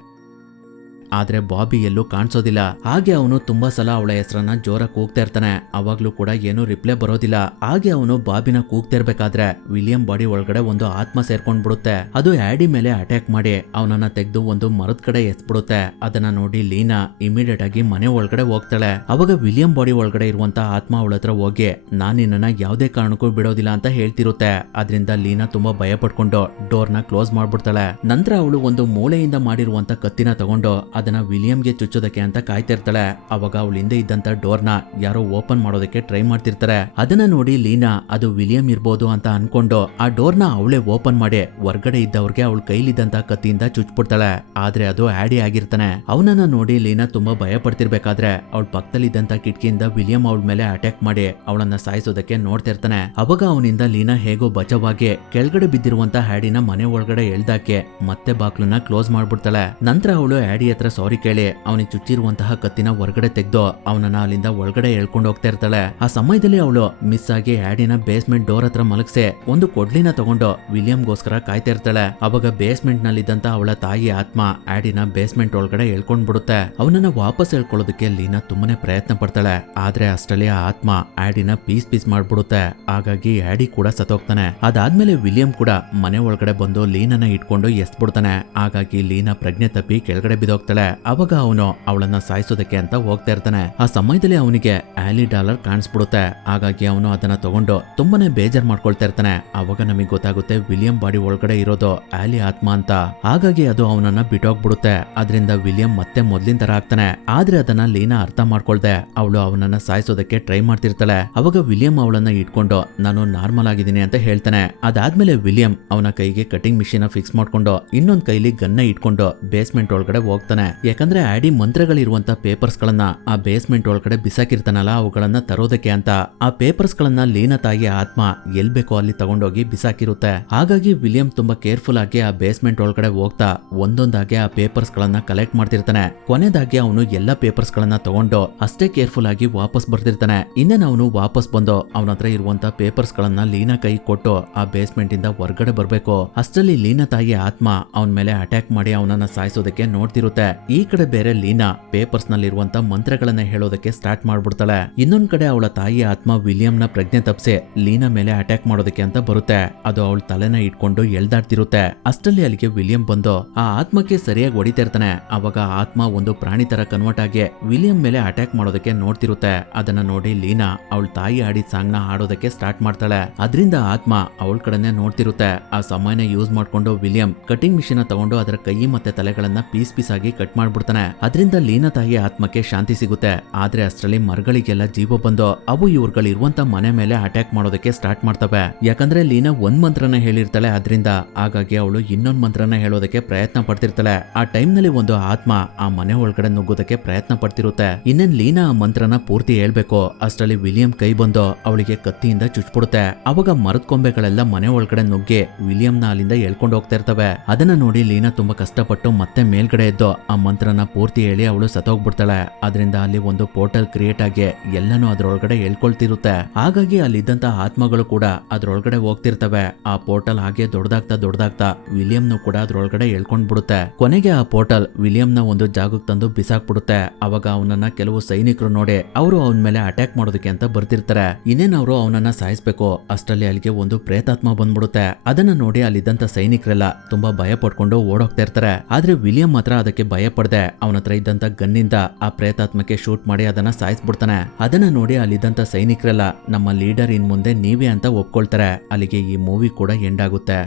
ಆದ್ರೆ ಬಾಬಿ ಎಲ್ಲೂ ಕಾಣಿಸೋದಿಲ್ಲ. ಹಾಗೆ ಅವನು ತುಂಬಾ ಸಲ ಅವಳ ಹೆಸರನ್ನ ಜೋರಾಗಿ ಕೂಗ್ತಾ ಇರ್ತಾನೆ. ಅವಾಗ್ಲೂ ಕೂಡ ಏನು ರಿಪ್ಲೈ ಬರೋದಿಲ್ಲ. ಹಾಗೆ ಅವನು ಬಾಬಿನ ಕೂಗ್ತಾ ಇರ್ಬೇಕಾದ್ರೆ ವಿಲಿಯಂ ಬಾಡಿ ಒಳಗಡೆ ಒಂದು ಆತ್ಮ ಸೇರ್ಕೊಂಡ್ ಬಿಡುತ್ತೆ. ಅದು ಆಡಿ ಮೇಲೆ ಅಟ್ಯಾಕ್ ಮಾಡಿ ಅವನನ್ನ ತೆಗೆದು ಒಂದು ಮರದ ಕಡೆ ಎಸ್ಬಿಡುತ್ತೆ. ಅದನ್ನ ನೋಡಿ ಲೀನಾ ಇಮಿಡಿಯೇಟ್ ಆಗಿ ಮನೆ ಒಳಗಡೆ ಹೋಗ್ತಾಳೆ. ಅವಾಗ ವಿಲಿಯಂ ಬಾಡಿ ಒಳಗಡೆ ಇರುವಂತ ಆತ್ಮ ಅವಳ ಹತ್ರ ಹೋಗಿ ನಾನ್ ನಿನ್ನನ್ನ ಯಾವುದೇ ಕಾರಣಕ್ಕೂ ಬಿಡೋದಿಲ್ಲ ಅಂತ ಹೇಳ್ತಿರುತ್ತೆ. ಅದರಿಂದ ಲೀನಾ ತುಂಬಾ ಭಯ ಪಡ್ಕೊಂಡು ಡೋರ್ನ ಕ್ಲೋಸ್ ಮಾಡ್ಬಿಡ್ತಾಳೆ. ನಂತರ ಅವಳು ಒಂದು ಮೂಳೆಯಿಂದ ಮಾಡಿರುವಂತ ಕತ್ತಿನ ತಗೊಂಡು ಅದನ್ನ ವಿಲಿಯಂಗೆ ಚುಚ್ಚೋದಕ್ಕೆ ಅಂತ ಕಾಯ್ತಿರ್ತಾಳೆ. ಅವಾಗ ಅವಳ ಹಿಂದೆ ಇದ್ದಂತ ಡೋರ್ನ ಯಾರೋ ಓಪನ್ ಮಾಡೋದಕ್ಕೆ ಟ್ರೈ ಮಾಡ್ತಿರ್ತಾರೆ. ಅದನ್ನ ನೋಡಿ ಲೀನಾ ಅದು ವಿಲಿಯಂ ಇರ್ಬೋದು ಅಂತ ಅನ್ಕೊಂಡು ಆ ಡೋರ್ನ ಅವಳೇ ಓಪನ್ ಮಾಡಿ ಹೊರ್ಗಡೆ ಇದ್ದವ್ರಿಗೆ ಅವಳ ಕೈಲಿದ್ದಂತ ಕತ್ತಿಯಿಂದ ಚುಚ್ಬಿಡ್ತಾಳೆ. ಆದ್ರೆ ಅದು ಆಡಿ ಆಗಿರ್ತಾನೆ. ಅವನನ್ನ ನೋಡಿ ಲೀನಾ ತುಂಬಾ ಭಯ ಪಡ್ತಿರ್ಬೇಕಾದ್ರೆ ಅವಳ ಪಕ್ಕದಲ್ಲಿದ್ದಂತ ಕಿಟಕಿಯಿಂದ ವಿಲಿಯಂ ಅವಳ ಮೇಲೆ ಅಟ್ಯಾಕ್ ಮಾಡಿ ಅವಳನ್ನ ಸಾಯಿಸೋದಕ್ಕೆ ನೋಡ್ತಿರ್ತಾನೆ. ಅವಾಗ ಅವನಿಂದ ಲೀನಾ ಹೇಗೋ ಬಚಾವಾಗಿ ಕೆಳಗಡೆ ಬಿದ್ದಿರುವಂತ ಹ್ಯಾಡಿನ ಮನೆ ಒಳಗಡೆ ಎಳ್ದಾಕೆ ಮತ್ತೆ ಬಾಕ್ಲನ್ನ ಕ್ಲೋಸ್ ಮಾಡ್ಬಿಡ್ತಾಳೆ. ನಂತರ ಅವಳು ಹ್ಯಾಡಿ ಹತ್ರ ಸಾರಿ ಕೇಳಿ ಅವನಿಗೆ ಚುಚ್ಚಿರುವಂತಹ ಕತ್ತಿನ ಹೊರಗಡೆ ತೆಗೆದು ಅವನನ್ನ ಅಲ್ಲಿಂದ ಒಳಗಡೆ ಎಳ್ಕೊಂಡು ಹೋಗ್ತಾ ಇರ್ತಾಳೆ. ಆ ಸಮಯದಲ್ಲಿ ಅವಳು ಮಿಸ್ ಆಗಿ ಹ್ಯಾಡಿನ ಬೇಸ್ಮೆಂಟ್ ಡೋರ್ ಹತ್ರ ಮಲಗಿಸಿ ಒಂದು ಕೊಡ್ಲಿನ ತಗೊಂಡು ವಿಲಿಯಂಗೋಸ್ಕರ ಕಾಯ್ತಾ ಇರ್ತಾಳೆ. ಅವಾಗ ಬೇಸ್ಮೆಂಟ್ ನಲ್ಲಿದ್ದಂತ ಅವಳ ತಾಯಿ ಆತ್ಮ ಹ್ಯಾಡಿನ ಬೇಸ್ಮೆಂಟ್ ಒಳಗಡೆ ಎಳ್ಕೊಂಡ್ ಬಿಡುತ್ತೆ. ಅವನನ್ನ ವಾಪಸ್ ಎಳ್ಕೊಳ್ಳೋದಕ್ಕೆ ಲೀನಾ ತುಂಬಾನೇ ಪ್ರಯತ್ನ ಪಡ್ತಾಳೆ. ಆದ್ರೆ ಅಷ್ಟರಲ್ಲಿ ಆ ಆತ್ಮ ಹ್ಯಾಡಿನ ಪೀಸ್ ಪೀಸ್ ಮಾಡ್ಬಿಡುತ್ತೆ. ಹಾಗಾಗಿ ಹ್ಯಾಡಿ ಕೂಡ ಸತ್ತೋಗ್ತಾನೆ. ಅದಾದ್ಮೇಲೆ ವಿಲಿಯಂ ಕೂಡ ಮನೆ ಒಳಗಡೆ ಬಂದು ಲೀನನ ಇಟ್ಕೊಂಡು ಎಸ್ಬಿಡ್ತಾನೆ. ಹಾಗಾಗಿ ಲೀನಾ ಪ್ರಜ್ಞೆ ತಪ್ಪಿ ಕೆಳಗಡೆ ಬಿದ್ದೋಗ್ತಾಳೆ. ಅವಾಗ ಅವನು ಅವಳನ್ನ ಸಾಯಿಸೋದಕ್ಕೆ ಅಂತ ಹೋಗ್ತಾ ಇರ್ತಾನೆ. ಆ ಸಮಯದಲ್ಲಿ ಅವನಿಗೆ ಆಲಿ ಡಾಲರ್ ಕಾಣಿಸ್ಬಿಡುತ್ತೆ. ಹಾಗಾಗಿ ಅವನು ಅದನ್ನ ತಗೊಂಡು ತುಂಬಾನೇ ಬೇಜಾರ್ ಮಾಡ್ಕೊಳ್ತಾ ಇರ್ತಾನೆ. ಅವಾಗ ನಮಗೆ ಗೊತ್ತಾಗುತ್ತೆ ವಿಲಿಯಂ ಬಾಡಿ ಒಳಗಡೆ ಇರೋದು ಆಲಿ ಆತ್ಮ ಅಂತ. ಹಾಗಾಗಿ ಅದು ಅವನನ್ನ ಬಿಟ್ಟೋಗ್ಬಿಡುತ್ತೆ. ಅದರಿಂದ ವಿಲಿಯಂ ಮತ್ತೆ ಮೊದ್ಲಿನ ತರ ಆಗ್ತಾನೆ. ಆದ್ರೆ ಅದನ್ನ ಲೀನಾ ಅರ್ಥ ಮಾಡ್ಕೊಳ್ದೆ ಅವಳು ಅವನನ್ನ ಸಾಯಿಸೋದಕ್ಕೆ ಟ್ರೈ ಮಾಡ್ತಿರ್ತಾಳೆ. ಅವಾಗ ವಿಲಿಯಂ ಅವಳನ್ನ ಇಟ್ಕೊಂಡು ನಾನು ನಾರ್ಮಲ್ ಆಗಿದ್ದೀನಿ ಅಂತ ಹೇಳ್ತಾನೆ. ಅದಾದ್ಮೇಲೆ ವಿಲಿಯಂ ಅವನ ಕೈಗೆ ಕಟಿಂಗ್ ಮಿಷಿನ್ ಫಿಕ್ಸ್ ಮಾಡ್ಕೊಂಡು ಇನ್ನೊಂದ್ ಕೈಲಿ ಗನ್ನ ಇಟ್ಕೊಂಡು ಬೇಸ್ಮೆಂಟ್ ಒಳಗಡೆ ಹೋಗ್ತಾನೆ. ಯಾಕಂದ್ರೆ ಆಡಿ ಮಂತ್ರಗಳಿರುವಂತ ಪೇಪರ್ಸ್ ಗಳನ್ನ ಆ ಬೇಸ್ಮೆಂಟ್ ಒಳಗಡೆ ಬಿಸಾಕಿರ್ತಾನಲ್ಲ ಅವುಗಳನ್ನ ತರೋದಕ್ಕೆ ಅಂತ ಆ ಪೇಪರ್ಸ್ ಗಳನ್ನ ಲೀನಾ ತಾಯಿಯ ಆತ್ಮ ಎಲ್ ಬೇಕೋ ಅಲ್ಲಿ ತಗೊಂಡೋಗಿ ಬಿಸಾಕಿರುತ್ತೆ. ಹಾಗಾಗಿ ವಿಲಿಯಂ ತುಂಬಾ ಕೇರ್ಫುಲ್ ಆಗಿ ಆ ಬೇಸ್ಮೆಂಟ್ ಒಳಗಡೆ ಹೋಗ್ತಾ ಒಂದೊಂದಾಗಿ ಆ ಪೇಪರ್ಸ್ ಗಳನ್ನ ಕಲೆಕ್ಟ್ ಮಾಡ್ತಿರ್ತಾನೆ. ಕೊನೆದಾಗಿ ಅವನು ಎಲ್ಲಾ ಪೇಪರ್ಸ್ ಗಳನ್ನ ತಗೊಂಡು ಅಷ್ಟೇ ಕೇರ್ಫುಲ್ ಆಗಿ ವಾಪಸ್ ಬರ್ತಿರ್ತಾನೆ. ಇನ್ನೇನು ಅವನು ವಾಪಸ್ ಬಂದು ಅವನ ಹತ್ರ ಇರುವಂತ ಪೇಪರ್ಸ್ ಗಳನ್ನ ಲೀನಾ ಕೈ ಕೊಟ್ಟು ಆ ಬೇಸ್ಮೆಂಟ್ ಇಂದ ಹೊರಗಡೆ ಬರ್ಬೇಕು. ಅಷ್ಟರಲ್ಲಿ ಲೀನಾ ತಾಯಿಯ ಆತ್ಮ ಅವನ ಮೇಲೆ ಅಟ್ಯಾಕ್ ಮಾಡಿ ಅವನನ್ನ ಸಾಯಿಸೋದಕ್ಕೆ ನೋಡ್ತಿರುತ್ತೆ. ಈ ಕಡೆ ಬೇರೆ ಲೀನಾ ಪೇಪರ್ಸ್ ನಲ್ಲಿರುವಂತ ಮಂತ್ರಗಳನ್ನ ಹೇಳೋದಕ್ಕೆ ಸ್ಟಾರ್ಟ್ ಮಾಡ್ಬಿಡ್ತಾಳೆ. ಇನ್ನೊಂದ್ ಕಡೆ ಅವಳ ತಾಯಿ ಆತ್ಮ ವಿಲಿಯಂನ ಪ್ರಜ್ಞೆ ತಪ್ಪಿಸಿ ಲೀನಾ ಮೇಲೆ ಅಟ್ಯಾಕ್ ಮಾಡೋದಕ್ಕೆ ಅಂತ ಬರುತ್ತೆ. ಅದು ಅವಳ ತಲೆನ ಇಟ್ಕೊಂಡು ಎಳ್ದಾಡ್ತಿರುತ್ತೆ. ಅಷ್ಟರಲ್ಲಿ ಅಲ್ಲಿಗೆ ವಿಲಿಯಂ ಬಂದು ಆ ಆತ್ಮಕ್ಕೆ ಸರಿಯಾಗಿ ಹೊಡಿತಾ ಇರ್ತಾನೆ. ಅವಾಗ ಆತ್ಮ ಒಂದು ಪ್ರಾಣಿ ತರ ಕನ್ವರ್ಟ್ ಆಗಿ ವಿಲಿಯಂ ಮೇಲೆ ಅಟ್ಯಾಕ್ ಮಾಡೋದಕ್ಕೆ ನೋಡ್ತಿರುತ್ತೆ. ಅದನ್ನ ನೋಡಿ ಲೀನಾ ಅವಳ ತಾಯಿ ಆಡಿದ ಸಾಂಗ್ ನ ಹಾಡೋದಕ್ಕೆ ಸ್ಟಾರ್ಟ್ ಮಾಡ್ತಾಳೆ. ಅದರಿಂದ ಆತ್ಮ ಅವಳ ಕಡೆನೆ ನೋಡ್ತಿರುತ್ತೆ. ಆ ಸಮಯನ ಯೂಸ್ ಮಾಡ್ಕೊಂಡು ವಿಲಿಯಂ ಕಟಿಂಗ್ ಮಿಷಿನ್ ತಗೊಂಡು ಅದರ ಕೈ ಮತ್ತೆ ತಲೆಗಳನ್ನ ಪೀಸ್ ಪೀಸ್ ಆಗಿ ಕಟ್ ಮಾಡ್ಬಿಡ್ತಾನೆ. ಅದರಿಂದ ಲೀನಾ ತಾಯಿಯ ಆತ್ಮಕ್ಕೆ ಶಾಂತಿ ಸಿಗುತ್ತೆ. ಆದ್ರೆ ಅಷ್ಟರಲ್ಲಿ ಮರಗಳಿಗೆಲ್ಲ ಜೀವ ಬಂದು ಅವು ಇವ್ರುಗಳಿರುವಂತ ಮನೆ ಮೇಲೆ ಅಟ್ಯಾಕ್ ಮಾಡೋದಕ್ಕೆ ಸ್ಟಾರ್ಟ್ ಮಾಡ್ತವೆ. ಯಾಕಂದ್ರೆ ಲೀನಾ ಒಂದ್ ಮಂತ್ರನ ಹೇಳಿರ್ತಾಳೆ. ಅದರಿಂದ ಹಾಗಾಗಿ ಅವಳು ಇನ್ನೊಂದ್ ಮಂತ್ರನ ಹೇಳೋದಕ್ಕೆ ಪ್ರಯತ್ನ ಪಡ್ತಿರ್ತಾಳೆ. ಆ ಟೈಮ್ ನಲ್ಲಿ ಒಂದು ಆತ್ಮ ಆ ಮನೆ ಒಳಗಡೆ ನುಗ್ಗೋದಕ್ಕೆ ಪ್ರಯತ್ನ ಪಡ್ತಿರುತ್ತೆ. ಇನ್ನೇನ್ ಲೀನಾ ಆ ಮಂತ್ರನ ಪೂರ್ತಿ ಹೇಳ್ಬೇಕು. ಅಷ್ಟರಲ್ಲಿ ವಿಲಿಯಂ ಕೈ ಬಂದು ಅವಳಿಗೆ ಕತ್ತಿಯಿಂದ ಚುಚ್ಬಿಡುತ್ತೆ. ಅವಾಗ ಮರದ ಕೊಂಬೆಗಳೆಲ್ಲ ಮನೆ ಒಳಗಡೆ ನುಗ್ಗಿ ವಿಲಿಯಂನ ಅಲ್ಲಿಂದ ಎಳ್ಕೊಂಡು ಹೋಗ್ತಾ ಇರ್ತವೆ. ಅದನ್ನ ನೋಡಿ ಲೀನಾ ತುಂಬಾ ಕಷ್ಟಪಟ್ಟು ಮತ್ತೆ ಮೇಲ್ಗಡೆ ಎದ್ದು ಆ ಮಂತ್ರನ ಪೂರ್ತಿ ಹೇಳಿ ಅವಳು ಸತ್ತೋಗ್ಬಿಡ್ತಾಳೆ. ಅದರಿಂದ ಅಲ್ಲಿ ಒಂದು ಪೋರ್ಟಲ್ ಕ್ರಿಯೇಟ್ ಆಗಿ ಎಲ್ಲನೂ ಅದ್ರೊಳಗಡೆ ಎಳ್ಕೊಳ್ತಿರುತ್ತೆ. ಹಾಗಾಗಿ ಅಲ್ಲಿದ್ದಂತ ಆತ್ಮಗಳು ಕೂಡ ಅದ್ರೊಳಗಡೆ ಹೋಗ್ತಿರ್ತವೆ. ಆ ಪೋರ್ಟಲ್ ಹಾಗೆ ದೊಡ್ಡದಾಗ್ತಾ ವಿಲಿಯಂನು ಕೂಡ ಅದ್ರೊಳಗಡೆ ಎಳ್ಕೊಂಡ್ ಬಿಡುತ್ತೆ. ಕೊನೆಗೆ ಆ ಪೋರ್ಟಲ್ ವಿಲಿಯಂನ ಒಂದು ಜಾಗಕ್ಕೆ ತಂದು ಬಿಸಾಕ್ಬಿಡುತ್ತೆ. ಅವಾಗ ಅವನನ್ನ ಕೆಲವು ಸೈನಿಕರು ನೋಡಿ ಅವರು ಅವನ ಮೇಲೆ ಅಟ್ಯಾಕ್ ಮಾಡೋದಕ್ಕೆ ಅಂತ ಬರ್ತಿರ್ತಾರೆ. ಇನ್ನೇನ್ ಅವರು ಅವನನ್ನ ಸಾಯಿಸ್ಬೇಕು. ಅಷ್ಟರಲ್ಲಿ ಅಲ್ಲಿಗೆ ಒಂದು ಪ್ರೇತಾತ್ಮ ಬಂದ್ಬಿಡುತ್ತೆ. ಅದನ್ನ ನೋಡಿ ಅಲ್ಲಿದ್ದಂತ ಸೈನಿಕರೆಲ್ಲ ತುಂಬಾ ಭಯ ಪಡ್ಕೊಂಡು ಓಡೋಗ್ತಾ ಇರ್ತಾರೆ. ಆದ್ರೆ ವಿಲಿಯಂ ಮಾತ್ರ ಅದಕ್ಕೆ ಭಯ ಭಯ ಪಡ್ದೆ ಅವನ ಹತ್ರ ಇದ್ದಂತ ಗನ್ನಿಂದ ಆ ಪ್ರೇತಾತ್ಮಕ್ಕೆ ಶೂಟ್ ಮಾಡಿ ಅದನ್ನ ಸಾಯಿಸ್ಬಿಡ್ತಾನೆ. ಅದನ್ನ ನೋಡಿ ಅಲ್ಲಿದ್ದಂತ ಸೈನಿಕರೆಲ್ಲ ನಮ್ಮ ಲೀಡರ್ ಇನ್ ಮುಂದೆ ನೀವೇ ಅಂತ ಒಪ್ಕೊಳ್ತಾರೆ. ಅಲ್ಲಿಗೆ ಈ ಮೂವಿ ಕೂಡ ಎಂಡ್ ಆಗುತ್ತೆ.